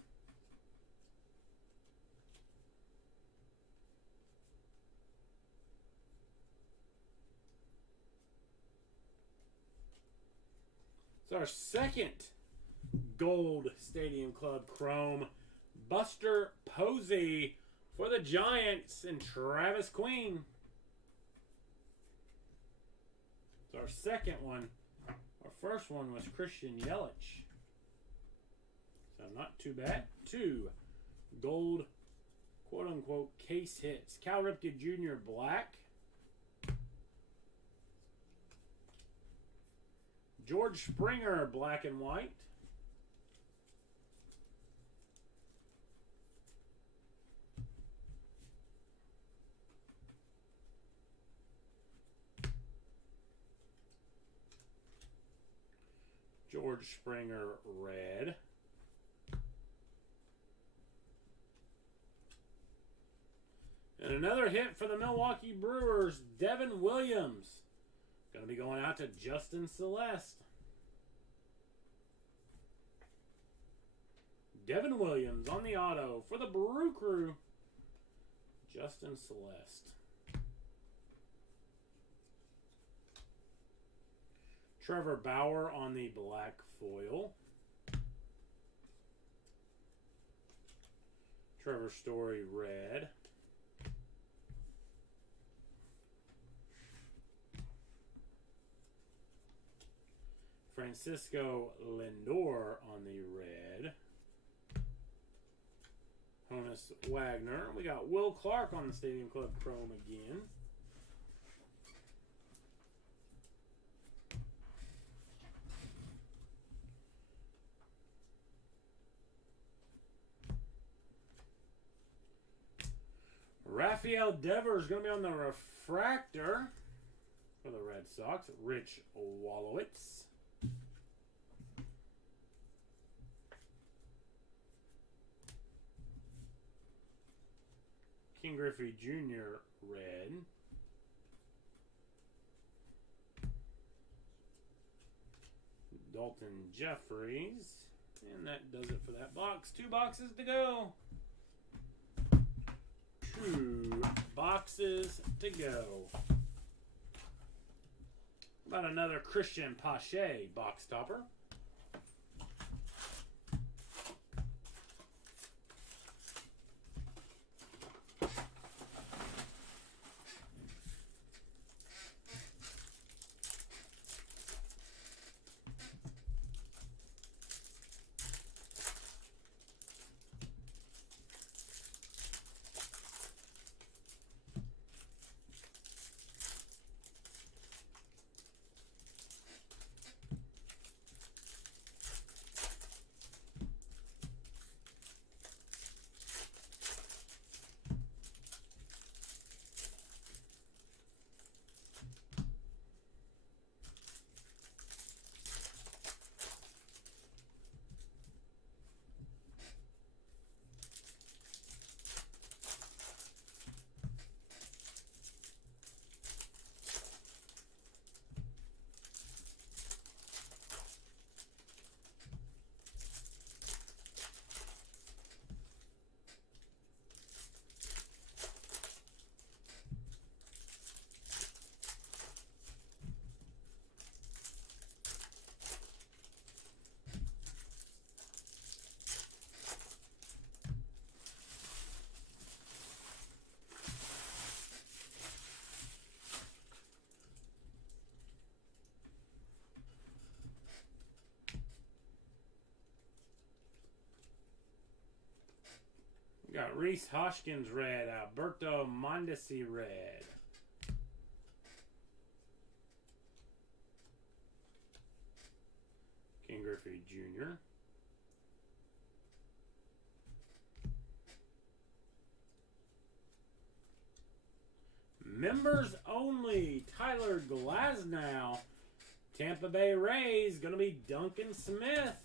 It's our second Gold Stadium Club Chrome. Buster Posey for the Giants and Travis Queen. It's our second one. Our first one was Christian Yelich. So not too bad. 2 gold, quote-unquote, case hits. Cal Ripken Jr. Black. George Springer Black and White. George Springer red. And another hit for the Milwaukee Brewers, Devin Williams. Going to be going out to Justin Celeste. Devin Williams on the auto for the Brew Crew, Justin Celeste. Trevor Bauer on the black foil. Trevor Story red. Francisco Lindor on the red. Honus Wagner. We got Will Clark on the Stadium Club Chrome again. Rafael Devers going to be on the refractor for the Red Sox. Rich Wolowitz. King Griffey Jr. red. Dalton Jeffries. And that does it for that box. 2 boxes to go. 2 boxes to go. About another Christian Pache box topper. Got Reese Hoskins red, Alberto Mondesi red. King Griffey Jr. Members only, Tyler Glasnow. Tampa Bay Rays, going to be Duncan Smith.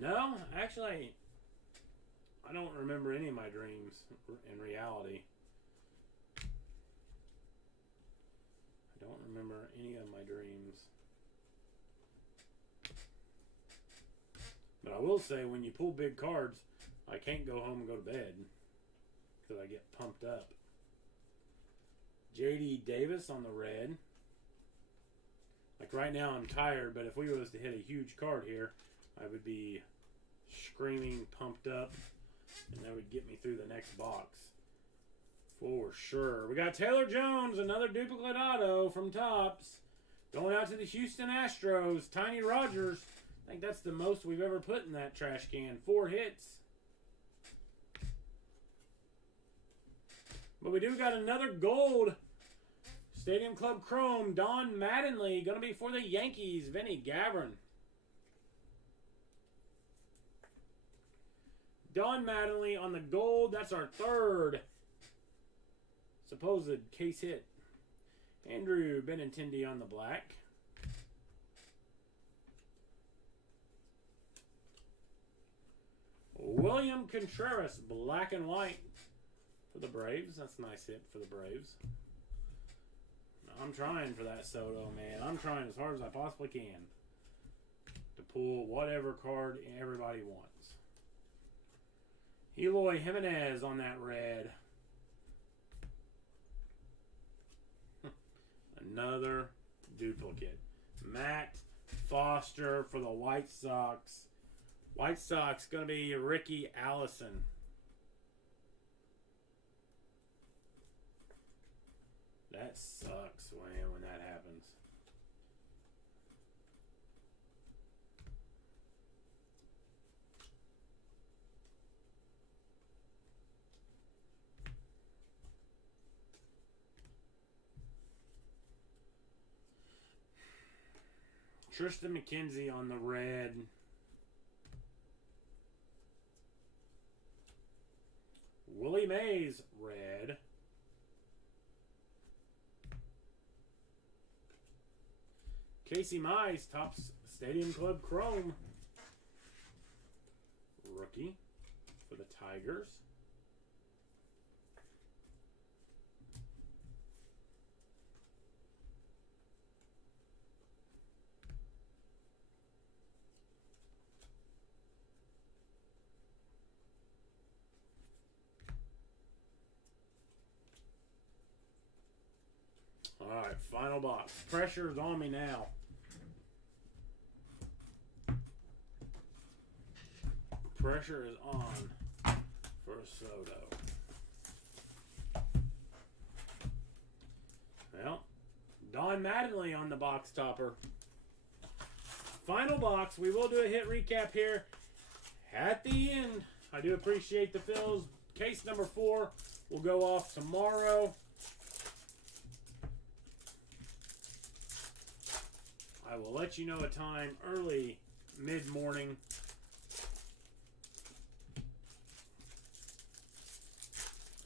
No, actually, I don't remember any of my dreams in reality. I don't remember any of my dreams. But I will say, when you pull big cards, I can't go home and go to bed because I get pumped up. J.D. Davis on the red. Like right now I'm tired, but if we was to hit a huge card here, I would be screaming, pumped up, and that would get me through the next box. For sure. We got Taylor Jones, another duplicate auto from Topps. Going out to the Houston Astros, Tiny Rogers. I think that's the most we've ever put in that trash can. 4 hits. But we do got another gold Stadium Club Chrome. Don Mattingly, going to be for the Yankees. Vinny Gavin. Don Mattingly on the gold. That's our third supposed case hit. Andrew Benintendi on the black. William Contreras, black and white for the Braves. That's a nice hit for the Braves. I'm trying for that Soto, man. I'm trying as hard as I possibly can to pull whatever card everybody wants. Eloy Jimenez on that red. Another duplicate. Matt Foster for the White Sox. White Sox going to be Ricky Allison. That sucks, man, when that happens. Tristan McKenzie on the red. Willie Mays, red. Casey Mize, Topps Stadium Club Chrome. Rookie for the Tigers. All right, final box. Pressure's on me now. Pressure is on for Soto. Well, Don Mattingly on the box topper. Final box. We will do a hit recap here at the end. I do appreciate the fills. Case number 4 will go off tomorrow. I will let you know a time early, mid-morning.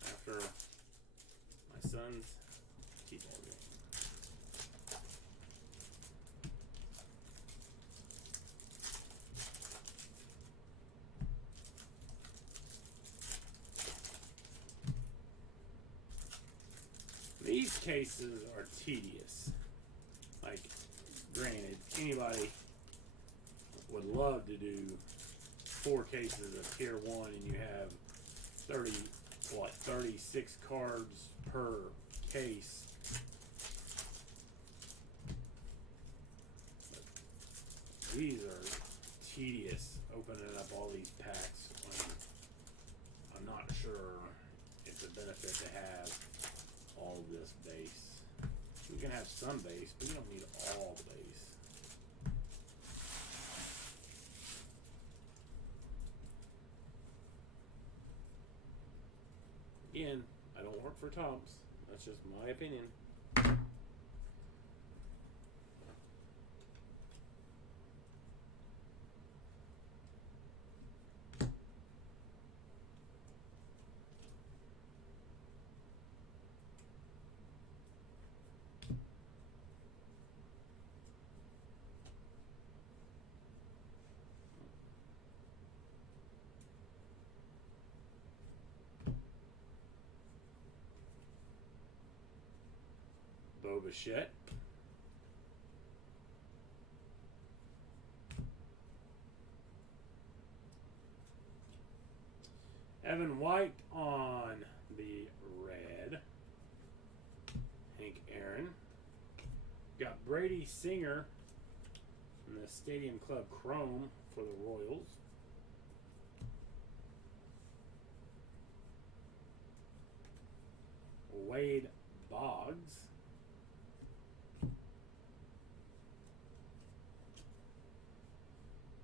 After my son's t-ball game. These cases are tedious. Like, granted, anybody would love to do 4 cases of Tier 1 and you have 36 cards per case. But these are tedious, opening up all these packs when I'm not sure it's a benefit to have all of this base. We can have some base, but you don't need all the base. Again, I don't work for Topps. That's just my opinion. Bo Bichette. Evan White on the red. Hank Aaron. Got Brady Singer in the Stadium Club Chrome for the Royals. Wade Boggs.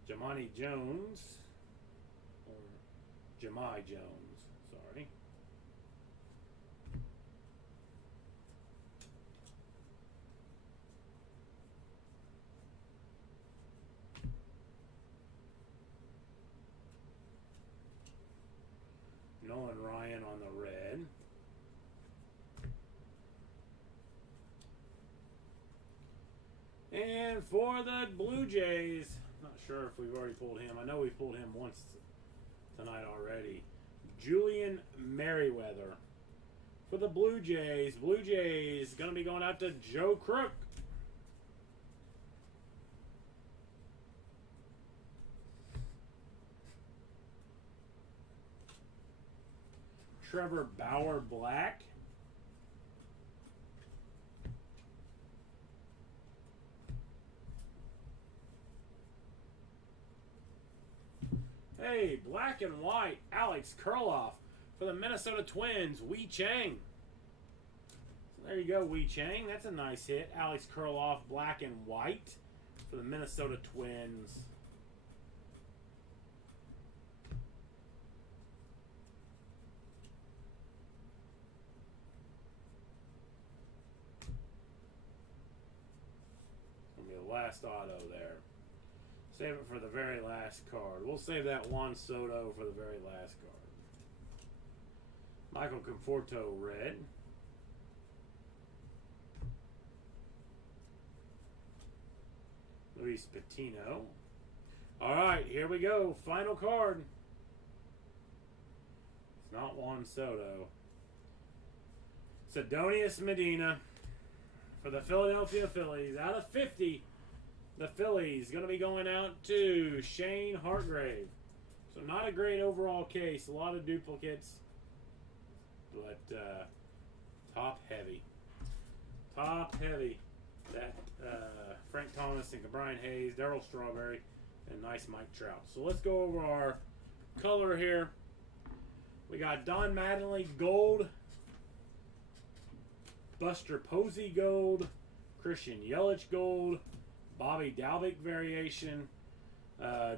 Jamani Jones. Or Jahmai Jones, sorry. Nolan Ryan on the red. And for the Blue Jays, not sure if we've already pulled him. I know we've pulled him once tonight already. Julian Merriweather. For the Blue Jays going to be going out to Joe Crook. Trevor Bauer Black. Hey, black and white, Alex Kurloff for the Minnesota Twins, Wei Chang. So there you go, Wei Chang. That's a nice hit. Alex Kurloff, black and white for the Minnesota Twins. Gonna be the last auto there. Save it for the very last card. We'll save that Juan Soto for the very last card. Michael Conforto, red. Luis Patino. All right, here we go. Final card. It's not Juan Soto. Adonis Medina for the Philadelphia Phillies. Out of 50. The Phillies going to be going out to Shane Hargrave. So not a great overall case. A lot of duplicates. But top heavy. Top heavy. That Frank Thomas and Brian Hayes, Darryl Strawberry, and nice Mike Trout. So let's go over our color here. We got Don Mattingly gold. Buster Posey gold. Christian Yelich gold. Bobby Dalbec variation,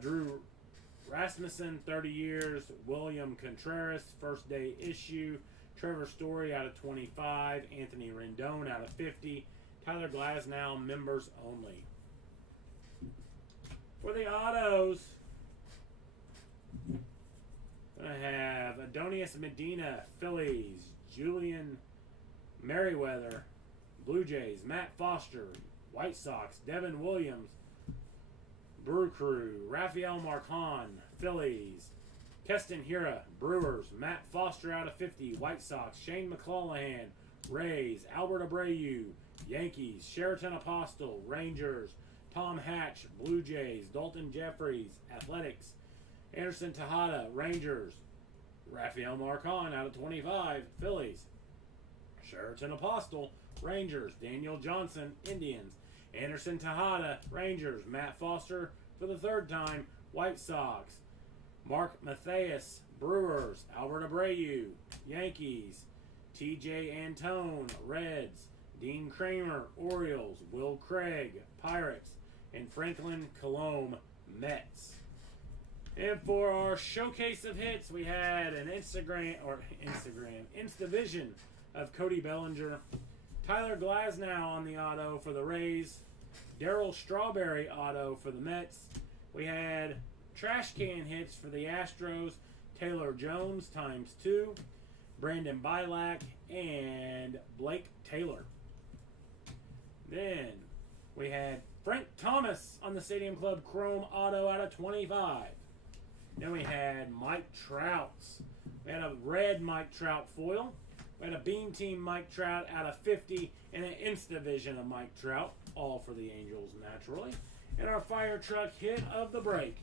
Drew Rasmussen, 30 years, William Contreras, first day issue, Trevor Story out of 25, Anthony Rendon out of 50, Tyler Glasnow, members only. For the autos, I have Adonis Medina, Phillies, Julian Merriweather, Blue Jays, Matt Foster, White Sox, Devin Williams, Brew Crew, Rafael Marcon, Phillies, Keston Hiura, Brewers, Matt Foster out of 50, White Sox, Shane McClanahan, Rays, Albert Abreu, Yankees, Sheraton Apostle, Rangers, Tom Hatch, Blue Jays, Dalton Jeffries, Athletics, Anderson Tejada, Rangers, Rafael Marcon out of 25, Phillies, Sheraton Apostle, Rangers, Daniel Johnson, Indians, Anderson Tejada, Rangers, Matt Foster for the third time, White Sox, Mark Mathias, Brewers, Albert Abreu, Yankees, TJ Antone, Reds, Dean Kramer, Orioles, Will Craig, Pirates, and Franklin Colomb, Mets. And for our showcase of hits, we had an Instavision of Cody Bellinger, Tyler Glasnow on the auto for the Rays, Darryl Strawberry auto for the Mets. We had trash can hits for the Astros, Taylor Jones ×2, Brandon Bilac, and Blake Taylor. Then we had Frank Thomas on the Stadium Club Chrome auto out of 25. Then we had Mike Trout. We had a red Mike Trout foil. We had a Beam Team Mike Trout out of 50 and an Instavision of Mike Trout, all for the Angels naturally. And our fire truck hit of the break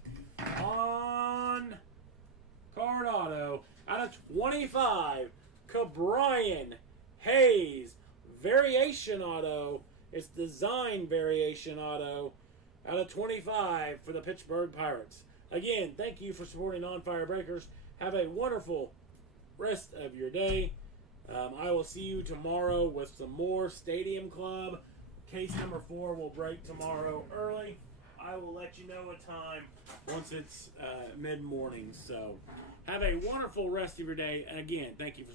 on card auto out of 25, Ke'Bryan Hayes variation auto. It's design variation auto out of 25 for the Pittsburgh Pirates. Again, thank you for supporting On Fire Breakers. Have a wonderful rest of your day. I will see you tomorrow with some more Stadium Club. Case number 4 will break tomorrow early. I will let you know a time once it's mid-morning. So have a wonderful rest of your day. And again, thank you for